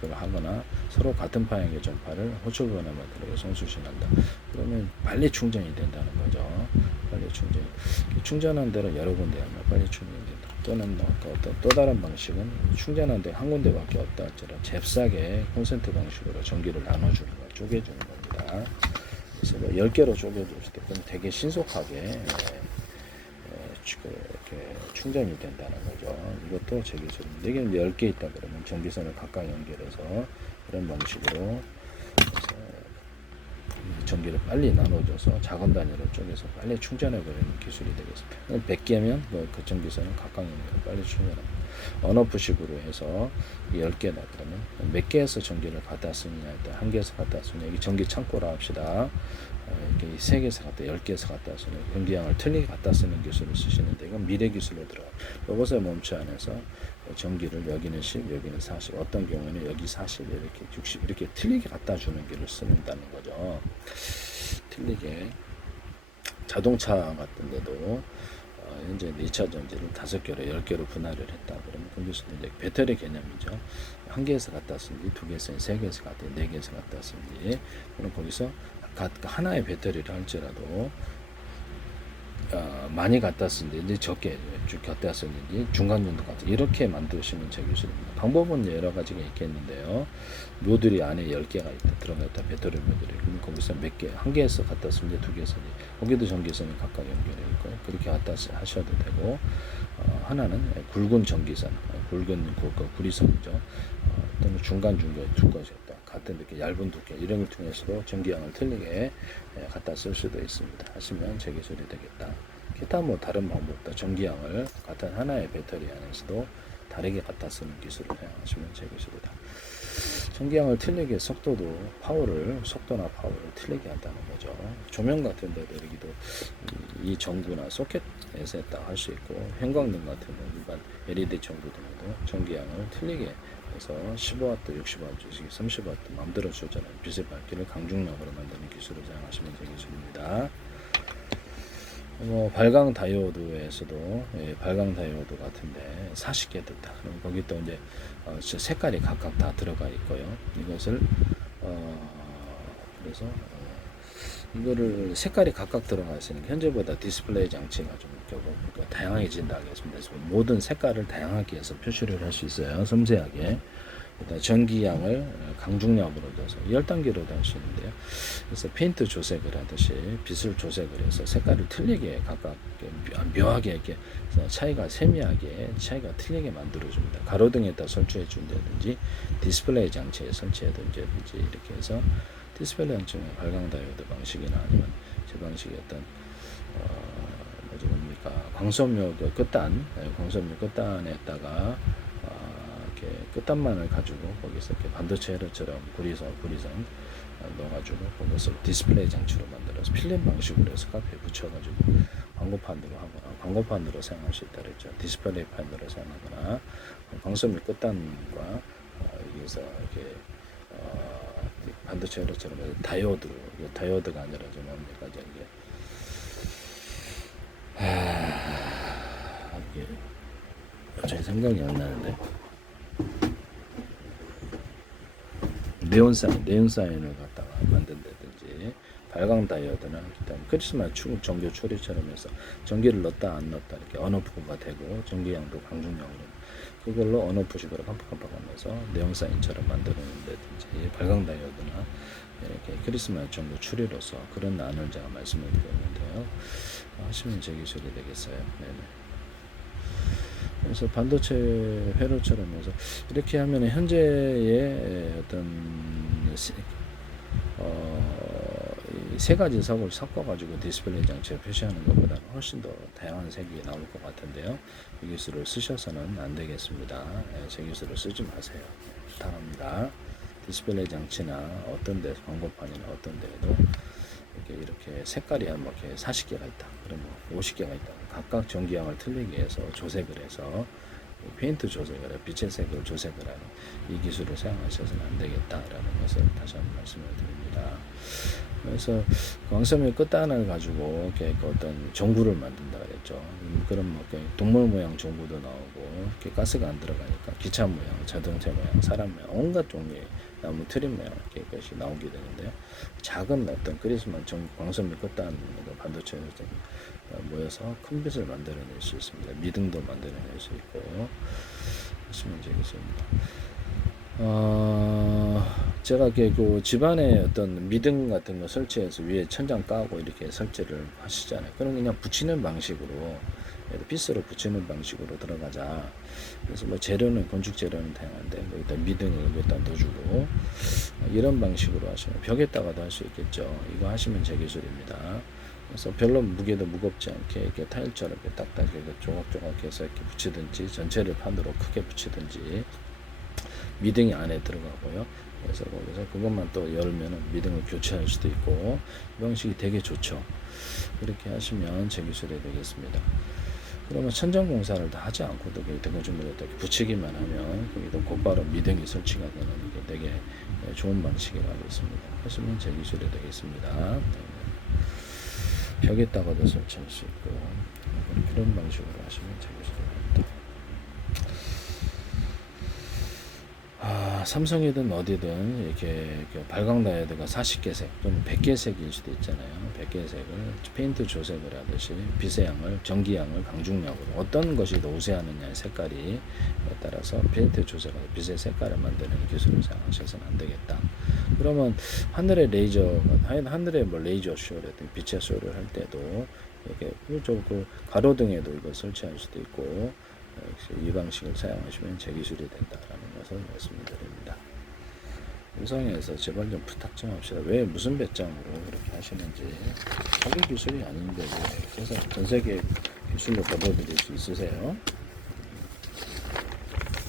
그걸 하거나 서로 같은 파형의 전파를 호출번호만 들어가 송수신한다. 그러면 빨리 충전이 된다는 거죠. 빨리 충전한 데를 여러 군데 하면 빨리 충전이 된다. 또는 또 다른 방식은 충전한 데 한 군데밖에 없다 할지라도 잽싸게 콘센트 방식으로 전기를 나눠주는 거, 쪼개주는 겁니다. 그래서 10개로 쪼개줄 때 그럼 되게 신속하게 이렇게 충전이 된다는 거죠. 이것도 제 기술입니다. 이게 10개 있다 그러면 전기선을 각각 연결해서 이런 방식으로 전기를 빨리 나눠줘서 작은 단위로 쪼개서 빨리 충전해버리는 기술이 되겠습니다. 100개면 그 전기선을 각각 연결해서 빨리 충전합니다. 언오프식으로 해서 10개다 그러면 몇 개에서 전기를 갖다 쓰느냐, 일단 1개에서 갖다 쓰느냐, 여기 전기 창고라 합시다. 이렇게 3개에서 갖다 10개에서 갖다 쓰는 공기량을 틀리게 갖다 쓰는 기술을 쓰시는데 이건 미래 기술로 들어가요. 로봇의 몸체 안에서 전기를 여기는 10, 여기는 40, 어떤 경우에는 여기 40, 이렇게 60 이렇게 틀리게 갖다 주는 기를 쓰는다는 거죠. 틀리게 자동차 같은 데도 현재 2차 전지를 5개로 10개로 분할을 했다 그러면 그 기술은 이제 배터리 개념이죠. 1개에서 갖다 쓰는지 2개에서 3개에서 갖다 4개에서 갖다 쓰는지 그럼 거기서 하나의 배터리를 할지라도 많이 갖다 쓰는지 적게 쭉 갖다 쓰는지 중간 정도 같은 이렇게 만드시면 제 기술입니다. 방법은 여러 가지가 있겠는데요. 모듈이 안에 10개가 있다 들어갔다 배터리 모듈이 그럼 거기서 몇 개, 한 개에서 갖다 쓰는지 두 개에서 거기도 전기선이 각각 연결해 있고요. 그렇게 갖다 하셔도 되고 하나는 굵은 전기선, 굵은 구리선이죠. 또는 중간 중간 두꺼워졌다. 같은 이렇게 얇은 두께 이런 걸 통해서도 전기량을 틀리게 갖다 쓸 수도 있습니다. 하시면 제 기술이 되겠다. 기타 뭐 다른 방법도 전기량을 같은 하나의 배터리 안에서도 다르게 갖다 쓰는 기술을 사용하시면 제 기술이다. 전기량을 틀리게 속도나 파워를 틀리게 한다는 거죠. 조명 같은 데도 여기도 이 전구나 소켓에서 했다 할 수 있고 형광등 같은 거 일반 LED 전구 등도 전기량을 틀리게 해서 15W, 60W, 30W 마음대로 조절하는 빛의 밝기를 강중력으로 만드는 기술을 사용하시면 제 기술입니다. 발광 다이오드에서도 발광 다이오드 같은데 40개 됐다. 그럼 거기 또 이제 색깔이 각각 다 들어가 있고요. 이것을 그래서 이거를 색깔이 각각 들어가 있으니까 현재보다 디스플레이 장치가 좀 그러니까 다양해진다 하겠습니다. 그래서 모든 색깔을 다양하게 해서 표시를 할 수 있어요. 섬세하게. 일단 전기량을 강중량으로 줘서 10단계로도 할 수 있는데요. 그래서 페인트 조색을 하듯이 빛을 조색을 해서 색깔을 틀리게 각각 묘하게 이렇게 차이가 세미하게 차이가 틀리게 만들어줍니다. 가로등에다 설치해 준다든지 디스플레이 장치에 설치해 둔다든지 이렇게 해서 디스플레이 장치는 발광 다이오드 방식이나 아니면 제 방식의 어떤 뭡니까 광섬유 광섬유 끝단에다가 이렇게 끝단만을 가지고 거기서 이렇게 반도체 회로처럼 구리선 넣어가지고 거기서 디스플레이 장치로 만들어서 필름 방식으로 해서 카페에 붙여가지고 광고판으로 하거나 광고판으로 사용할 수 있다 그랬죠. 디스플레이 판으로 사용하거나 광섬유 끝단과 여기서 이렇게 반도체 회로처럼 다이오드가 아니라 좀 뭡니까 이게 제 생각이 안 나는데 네온사인을 갖다가 만든다든지 발광 다이오드나 그다음 크리스마스 전교 처리처럼 해서 전기를 넣었다 안 넣었다 이렇게 언오프가 되고 전기량도 강중량으로 그걸로 언오프식으로 깜빡깜빡하면서 네온사인처럼 만들어낸다든지 발광 다이오드나 이렇게 크리스마스 전교 추리로서 그런 안을 제가 말씀을 드렸는데요. 하시면 제 기술이 되겠어요. 네네. 그래서 반도체 회로처럼 해서 이렇게 하면 현재의 어떤 세 가지 석을 섞어가지고 디스플레이 장치에 표시하는 것보다는 훨씬 더 다양한 색이 나올 것 같은데요. 이 기술을 쓰셔서는 안 되겠습니다. 제 기술을 쓰지 마세요. 부탁합니다. 디스플레이 장치나 어떤 데 광고판이나 어떤 데에도 이렇게 색깔이 한 뭐 이렇게 40개가 있다. 그러면 50개가 있다. 각각 전기량을 틀리게 해서 조색을 해서 페인트 조색을 해 빛의 색을 조색을 하는 이 기술을 사용하셔서는 안 되겠다라는 것을 다시 한번 말씀을 드립니다. 그래서 광섬유 끝단을 가지고 이렇게 어떤 전구를 만든다 그랬죠. 그런 뭐 동물 모양 전구도 나오고 이렇게 가스가 안 들어가니까 기차 모양, 자동차 모양, 사람 모양, 온갖 종류의 나무 트림 모양 이렇게 것이 나오게 되는데요. 작은 어떤 크리스마스 광섬유 끝단 반도체를 모여서 큰 빛을 만들어낼 수 있습니다. 미등도 만들어낼 수 있고 하시면 되겠습니다. 제가 그 집안에 어떤 미등 같은 거 설치해서 위에 천장 까고 이렇게 설치를 하시잖아요. 그럼 그냥 붙이는 방식으로 빗으로 붙이는 방식으로 들어가자. 그래서 뭐 재료는 건축 재료는 다양한데 여기다 미등을 여기다 넣어주고 이런 방식으로 하시면 벽에다가도 할 수 있겠죠. 이거 하시면 제 기술입니다. 그래서 별로 무게도 무겁지 않게 이렇게 타일처럼 이렇게 딱딱 이렇게 조각조각 해서 이렇게 붙이든지 전체를 판으로 크게 붙이든지 미등이 안에 들어가고요. 그래서 거기서 그것만 또 열면은 미등을 교체할 수도 있고 이 방식이 되게 좋죠. 그렇게 하시면 제 기술이 되겠습니다. 그러면 천장 공사를 다 하지 않고도 대구주물에 붙이기만 하면 거기도 곧바로 미등이 설치가 되는 게 되게 좋은 방식이라고 있습니다. 하시면 제 기술이 되겠습니다. 벽에다가도 설치할 수 있고 그런 방식으로 하시면 제 기술이 됩니다. 삼성이든 어디든 이렇게 발광 다이오드가 40개 색 또는 100개 색일 수도 있잖아요. 100개 색을 페인트 조색을 하듯이 빛의 양을, 전기양을 강중력으로 어떤 것이 더 우세하느냐의 색깔이 따라서 페인트 조색을 빛의 색깔을 만드는 기술을 사용하셔서는 안 되겠다. 그러면 하늘의 뭐 레이저 쇼라든지 빛의 쇼를 할 때도 이렇게 그 가로등에도 이걸 설치할 수도 있고, 이 방식을 사용하시면 제 기술이 된다라는 것을 말씀드립니다. 삼성에서 제발 좀 부탁 좀 합시다. 왜 무슨 배짱으로 그렇게 하시는지. 자기 기술이 아닌데 그래서 전 세계 기술로 거둬들일 수 있으세요?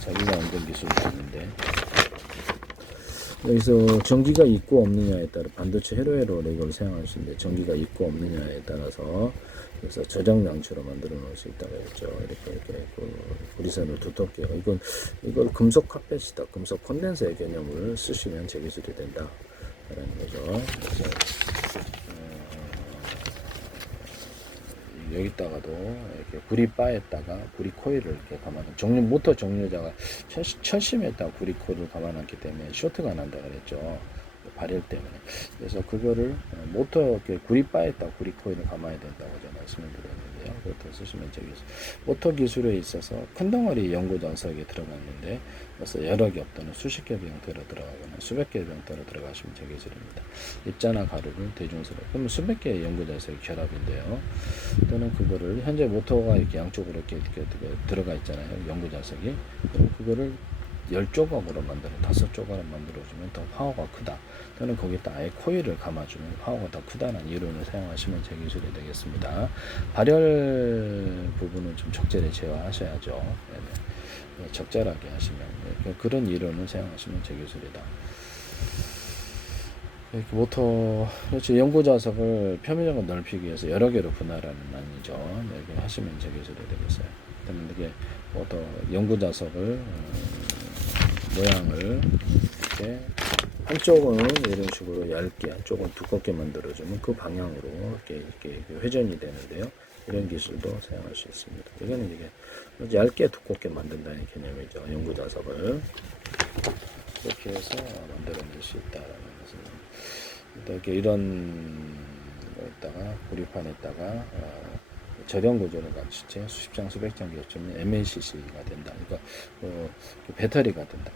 자기가 만든 기술도 아닌데. 여기서 전기가 있고 없느냐에 따라 반도체 회로회로 이걸 사용할 수 있는데, 전기가 있고 없느냐에 따라서 그래서 저장 장치로 만들어 놓을 수 있다고 했죠. 이렇게 구리선을 두텁게, 이걸 금속 카펫이다, 금속 콘덴서의 개념을 쓰시면 제 기술이 된다라는 거죠. 그래서 여기다가도 이렇게 구리 바에다가 구리 코일을 이렇게 감아놓은 모터 종료자가 철심에다가 구리 코일을 감아놨기 때문에 쇼트가 난다 그랬죠. 발열 때문에. 그래서 그거를 모터 구리 바에다가 구리 코일을 감아야 된다고 제가 말씀을 드렸는데요. 그것도 쓰시면 저기 모터 기술에 있어서 큰 덩어리 연구 좌석에 들어갔는데, 그래서 여러 개 또는 수십 개 병태로 들어가거나 수백 개 병태로 들어가시면 제 기술입니다. 입자나 가루를 대중수로, 그러면 수백 개의 연구 좌석이 결합인데요. 또는 그거를 현재 모터가 이렇게 양쪽으로 이렇게 들어가 있잖아요. 연구 좌석이. 그럼 그거를 10조각으로 만들어 5조각으로 만들어주면 더 파워가 크다. 또는 거기다 아예 코일을 감아주면 파워가 더 크다는 이론을 사용하시면 제 기술이 되겠습니다. 발열 부분은 좀 적절히 제어하셔야죠. 네네. 적절하게 하시면, 그런 이론을 사용하시면 제 기술이다. 이렇게 모터, 그렇죠. 연구 좌석을 표면적으로 넓히기 위해서 여러 개로 분할하는 아니죠. 이렇게 하시면 제 기술이 되겠어요. 그러면 이게 모터 연구 좌석을 모양을 이렇게 한쪽은 이런 식으로 얇게, 한쪽은 두껍게 만들어주면 그 방향으로 이렇게 회전이 되는데요. 이런 기술도 사용할 수 있습니다. 이거는 이게 얇게 두껍게 만든다는 개념이죠. 연구 좌석을 이렇게 해서 만들어낼 수 있다라는 것은, 이렇게 이런 거에다가 구리판에다가 저렴 구조를 갖추채 수십 장 수백 장 겹치면 MLCC가 된다. 그러니까 배터리가 된다.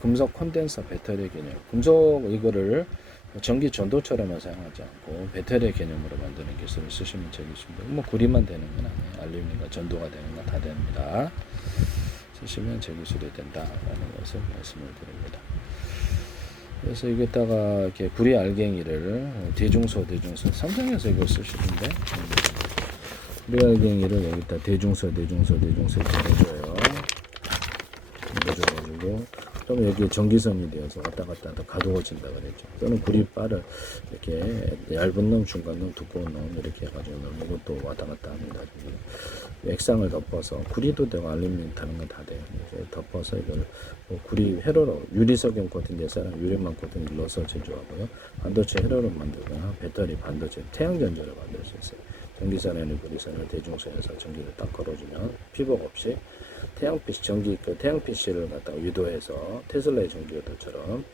금속 콘덴서 배터리 개념. 금속 이거를 전기 전도처럼만 사용하지 않고 배터리 개념으로 만드는 기술을 쓰시면 제 기술입니다. 뭐 구리만 되는 건 아니에요. 알루미늄과 전도가 되는 건 다 됩니다. 쓰시면 제 기술이 된다라는 것을 말씀을 드립니다. 그래서 여기다가 이렇게 구리 알갱이를 대중소 삼성에서 이걸 쓰시던데, 구리 알갱이를 여기다 대중소 이렇게 넣어줘요. 넣어줘가지고 그러면 여기 전기선이 되어서 왔다 갔다 하다 가두어진다 그랬죠. 또는 구리바를 이렇게 얇은 놈, 중간 놈, 두꺼운 놈 이렇게 해가지고 넣는 것도 왔다 갔다 합니다. 액상을 덮어서, 구리도 되고 알루미늄 다른 건 다 돼요. 덮어서 이걸 구리 회로로, 유리석용 코팅 될 사람 유리만 코팅 눌러서 제조하고요. 반도체 회로로 만들거나 배터리 반도체 태양전자를 만들 수 있어요. 전기선에는 구리선을 대중선에서 전기를 딱 걸어주면 피복 없이 태양PC를 갖다가 유도해서 테슬라의 전기요도처럼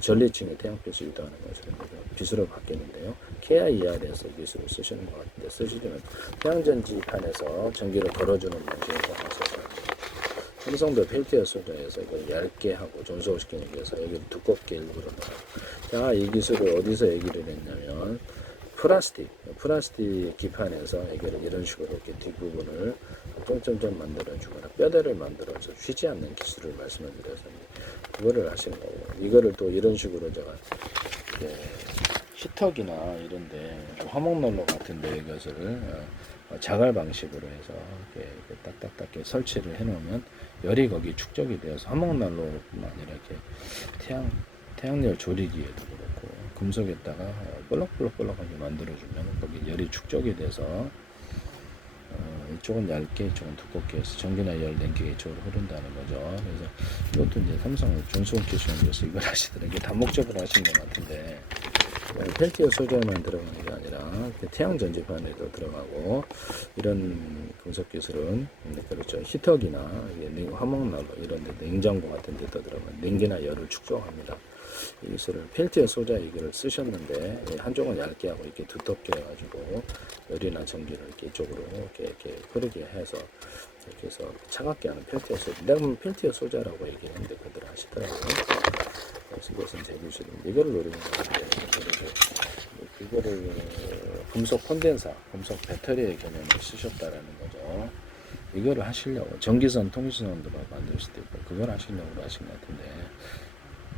전리층의 태양PC 유도하는 것처럼 기술을 바뀌는데요. KIER에서 기술을 쓰시는 것 같은데, 쓰시려면 태양전지판에서 전기를 걸어주는 방식을 사용하셔서 삼성도 펠티어 소재에서 이걸 얇게 하고 전소시키기 위해서 여기를 두껍게 일부러 넣어요. 자, 이 기술을 어디서 얘기를 했냐면 플라스틱 기판에서 여기를 이런 식으로 이렇게 뒷부분을 점점점 만들어주거나 뼈대를 만들어서 휘지 않는 기술을 말씀을 드렸습니다. 그거를 하시는 거고, 이거를 또 이런 식으로 제가 히터기나 이런데 화목난로 같은데 이것을 자갈 방식으로 해서 이렇게 딱딱딱 설치를 해놓으면 열이 거기 축적이 되어서 화목난로뿐만 아니라 이렇게 태양열 조리기에도 그렇고 금속에다가 볼록볼록하게 만들어주면 거기 열이 축적이 돼서 이쪽은 얇게 이쪽은 두껍게 해서 전기나 열 냉기가 이쪽으로 흐른다는 거죠. 그래서 이것도 이제 삼성의 중소기업 기술에서 이걸 하시더라고요. 이게 다목적으로 하신 것 같은데, 펠티어 소재만 들어가는 게 아니라 태양 전지판에도 들어가고 이런 금속 기술은 그렇죠. 히터기나 화목난로 이런 데 냉장고 같은 데도 들어가면 냉기나 열을 축소합니다. 이 기술을 펠티어 소자 이거를 쓰셨는데 한쪽은 얇게 하고 이렇게 두텁게 해가지고 열이나 전기를 이렇게 이쪽으로 이렇게 흐르게 해서 이렇게 해서 차갑게 하는 펠티어 소자. 내가 펠티어 소자라고 얘기했는데 그들 하시더라고요. 그래서 이것은 제 기술입니다. 이거를 노리는 건데 이거를 금속 콘덴사, 금속 배터리의 개념을 쓰셨다라는 거죠. 이거를 하시려고 전기선, 통신선으로 만들 수도 있고 그걸 하시려고 하신 것 같은데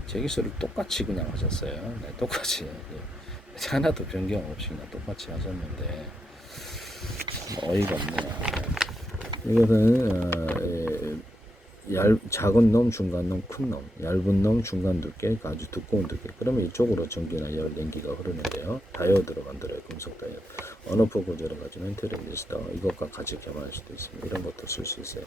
제 기술을 똑같이 그냥 하셨어요. 네, 똑같이 하나도 변경 없이 그냥 똑같이 하셨는데 어이가 없네요. 이것은 작은 놈, 중간 놈, 큰 놈, 얇은 놈, 중간 두께, 아주 두꺼운 두께. 그러면 이쪽으로 전기나 열, 냉기가 흐르는데요. 다이오드로 만들어요. 금속 다이오드. 언어포 구조를 가지는 트랜지스터. 이것과 같이 겸할 수도 있습니다. 이런 것도 쓸 수 있어요.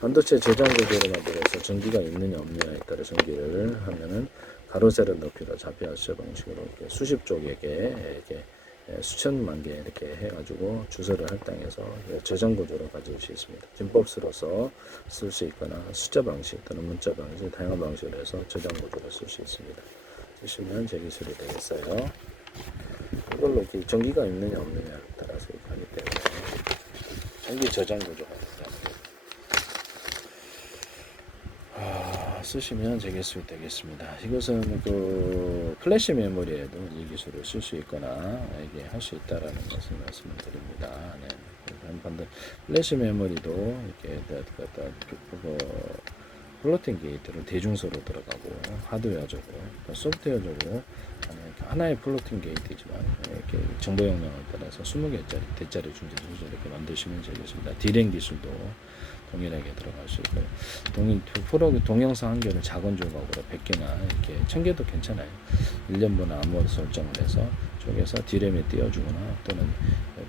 반도체 저장 구조를 만들어서 전기가 있느냐 없느냐에 따라 전기를 하면은 가로 세로 높이로 좌표 아시아 방식으로 이렇게 수십 쪽에게 이렇게 수천만 개 이렇게 해가지고 주소를 할당해서 저장 구조로 가질 수 있습니다. 진법수로서 쓸 수 있거나 숫자 방식 또는 문자 방식, 다양한 방식으로 해서 저장 구조로 쓸 수 있습니다. 쓰시면 제 기술이 되겠어요. 이걸로 이렇게 전기가 있느냐 없느냐에 따라서 하기 때문에 전기 저장 구조가 됩니다. 쓰시면 제 기술이 되겠습니다. 이것은 그 플래시 메모리에도 이 기술을 쓸 수 있거나 이게 할 수 있다라는 것을 말씀을 드립니다. 네. 반대 플래시 메모리도 이렇게 플로팅 게이트를 대중소로 들어가고 하드웨어적으로 소프트웨어적으로 하나의 플로팅 게이트지만 이렇게 정보 용량을 따라서 20개짜리 대짜리 중짜리 소재 이렇게 만드시면 되겠습니다. 디램 기술도 동일하게 들어갈 수 있고요. 동영상 한 개를 작은 조각으로 100개나 이렇게 1000개도 괜찮아요. 1년분 암호 설정을 해서 쪽에서 디램에 띄워주거나 또는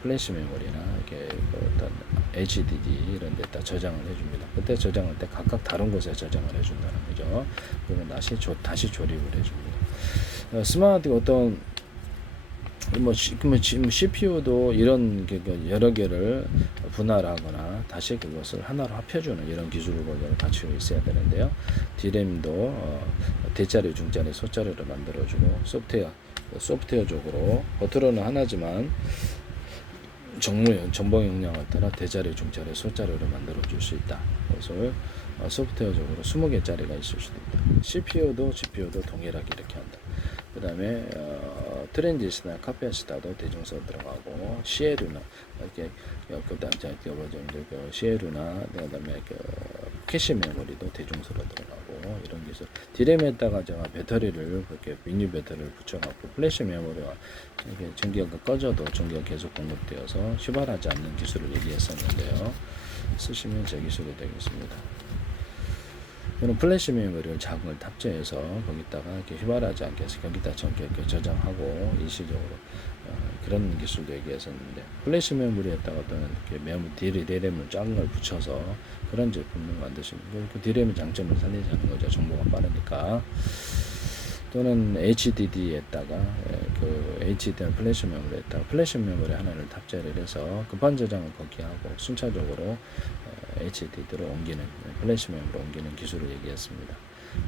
플래시 메모리나 이렇게 어떤 HDD 이런 데다 저장을 해줍니다. 그때 저장할 때 각각 다른 곳에 저장을 해준다는 거죠. 그러면 다시 조립을 해줍니다. 스마트 어떤 CPU도 이런 여러 개를 분할하거나 다시 그것을 하나로 합해주는 이런 기술 구조를 갖추고 있어야 되는데요. D램도 대짜리, 중짜리, 소짜리를 만들어주고 소프트웨어적으로 겉으로는 하나지만 정보 용량을 따라 대짜리, 중짜리, 소짜리로 만들어줄 수 있다. 그것을 소프트웨어적으로 20개짜리가 있을 수도 있다. CPU도 GPU도 동일하게 이렇게 한다. 그 다음에 트랜지스나 카페시타도 대중소 들어가고 CLU나 이렇게 CLU나 그다음에 캐시 메모리도 대중소로 들어가고 이런 기술. 디램에다가 제가 배터리를 그렇게 미니 배터리를 붙여갖고 플래시 메모리와 이렇게 전기가 꺼져도 전기가 계속 공급되어서 휘발하지 않는 기술을 얘기했었는데요. 쓰시면 제 기술이 되겠습니다. 저는 플래시 메모리를 작은 걸 탑재해서 거기다가 이렇게 휘발하지 않게 해서 거기다 저장하고 일시적으로 그런 기술도 얘기했었는데 플래시 메모리에다가 어떤 이렇게 디램을 작은 걸 붙여서 그런 제품을 만드시면 그 디램의 장점을 살리자는 거죠. 정보가 빠르니까. 또는 HDD에다가 그 HDD 플래시 메모리에다가 플래시 메모리 하나를 탑재를 해서 급한 저장을 거기 하고 순차적으로 HDD로 옮기는 플래시 메모리로 옮기는 기술을 얘기했습니다.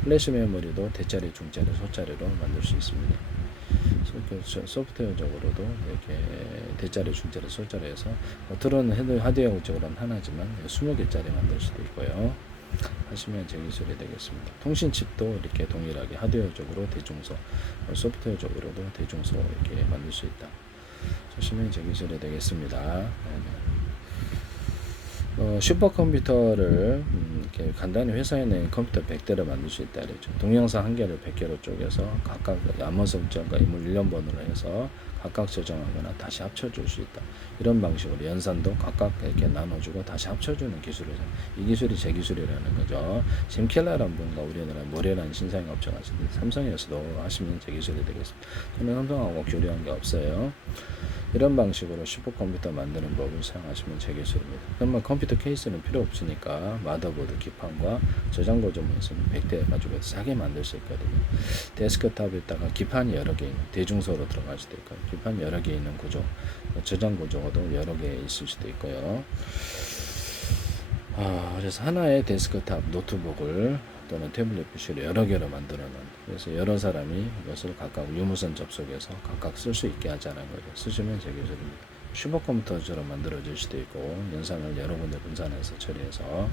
플래시 메모리도 대짜리, 중짜리, 소짜리로 만들 수 있습니다. 소프트웨어적으로도 이렇게 대짜리, 중짜리, 소짜리에서 겉으로는 하드웨어적으로는 하나지만 20개짜리 만들 수도 있고요. 하시면 제 기술이 되겠습니다. 통신칩도 이렇게 동일하게 하드웨어적으로 대중소, 소프트웨어적으로도 대중소 이렇게 만들 수 있다. 하시면 제 기술이 되겠습니다. 슈퍼컴퓨터를 이렇게 간단히 회사에 있는 컴퓨터 100대를 만들 수 있다 그랬죠. 동영상 한 개를 100개로 쪼개서 각각 암호 설정과 인물 일련 번호로 해서 각각 저장하거나 다시 합쳐줄 수 있다. 이런 방식으로 연산도 각각 이렇게 나눠주고 다시 합쳐주는 기술이죠. 이 기술이 제 기술이라는 거죠. 심켈라라는 분과 우리나라 모레라는 신상업체가 있습니다. 삼성에서도 하시면 제 기술이 되겠습니다. 저는 삼성하고 교류한 게 없어요. 이런 방식으로 슈퍼컴퓨터 만드는 법을 사용하시면 제 기술입니다. 그러면 컴퓨터 케이스는 필요 없으니까 마더보드 기판과 저장 구조만 있으면 100대 가지고 싸게 만들 수 있거든요. 데스크탑에다가 기판이 여러 개 있는 대중소로 들어갈 수도 있고 기판이 여러 개 있는 구조, 저장 구조도 여러 개 있을 수도 있고요. 그래서 하나의 데스크탑 노트북을 또는 태블릿 PC를 여러 개로 만들어놓은, 그래서 여러 사람이 이것을 각각 유무선 접속해서 각각 쓸 수 있게 하자는 거죠. 쓰시면 제 기술입니다. 슈퍼컴퓨터처럼 만들어질 수도 있고 연산을 여러 군데 분산해서 처리해서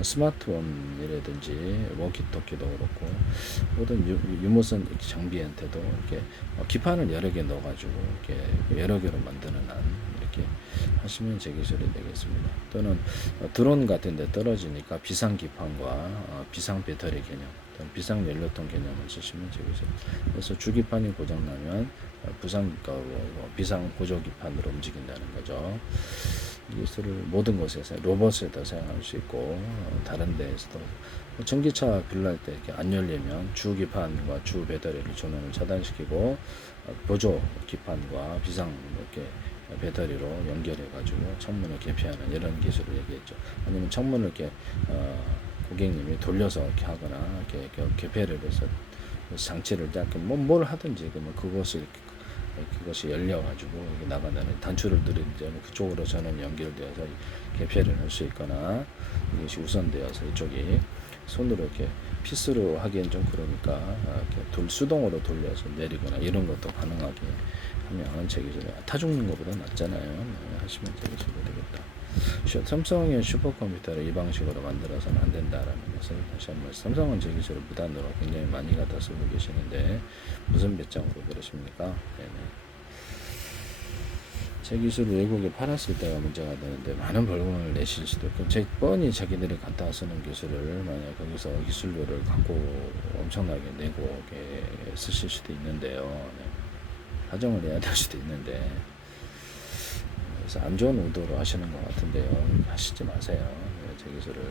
스마트홈이라든지 워키토키도 그렇고 모든 유무선 장비한테도 이렇게 기판을 여러 개 넣어가지고 이렇게 여러 개로 만드는 한 이렇게 하시면 제 기술이 되겠습니다. 또는 드론 같은 데 떨어지니까 비상 기판과 비상 배터리 개념, 비상 연료통 개념을 쓰시면 제 기술. 그래서 주기판이 고장나면 비상 보조 기판으로 움직인다는 거죠. 이 기술을 모든 곳에서 로봇에도 사용할 수 있고 다른 데에서도 전기차 빌릴 때 이렇게 안 열리면 주 기판과 주 배터리를 전원을 차단시키고 보조 기판과 비상 이렇게 배터리로 연결해 가지고 창문을 개폐하는 이런 기술을 얘기했죠. 아니면 창문을 이렇게 고객님이 돌려서 이렇게 하거나 이렇게 개폐를 해서 장치를 이렇게 뭘 하든지 그러면 그것이 열려가지고 나가는 단추를 누르면 그쪽으로 전원 연결되어서 개폐를 할 수 있거나 이것이 우선되어서 이쪽이 손으로 이렇게 피스로 하기엔 좀 그러니까 이렇게 수동으로 돌려서 내리거나 이런 것도 가능하게 하면 제 기술이 타 죽는 것보다 낫잖아요. 하시면 제 기술이 되겠다. 삼성의 슈퍼컴퓨터를 이 방식으로 만들어서는 안 된다라는 것을 다시 한번 삼성은 제 기술을 무단으로 굉장히 많이 갖다 쓰고 계시는데 무슨 배짱으로 그러십니까? 네네. 제 기술을 외국에 팔았을 때가 문제가 되는데 많은 벌금을 내실 수도 있고 뻔히 자기들이 갖다 쓰는 기술을 만약 거기서 기술료를 갖고 엄청나게 내고 쓰실 수도 있는데요. 네. 사정을 해야 될 수도 있는데 그래서 안 좋은 의도로 하시는 것 같은데요. 하시지 마세요. 제 기술을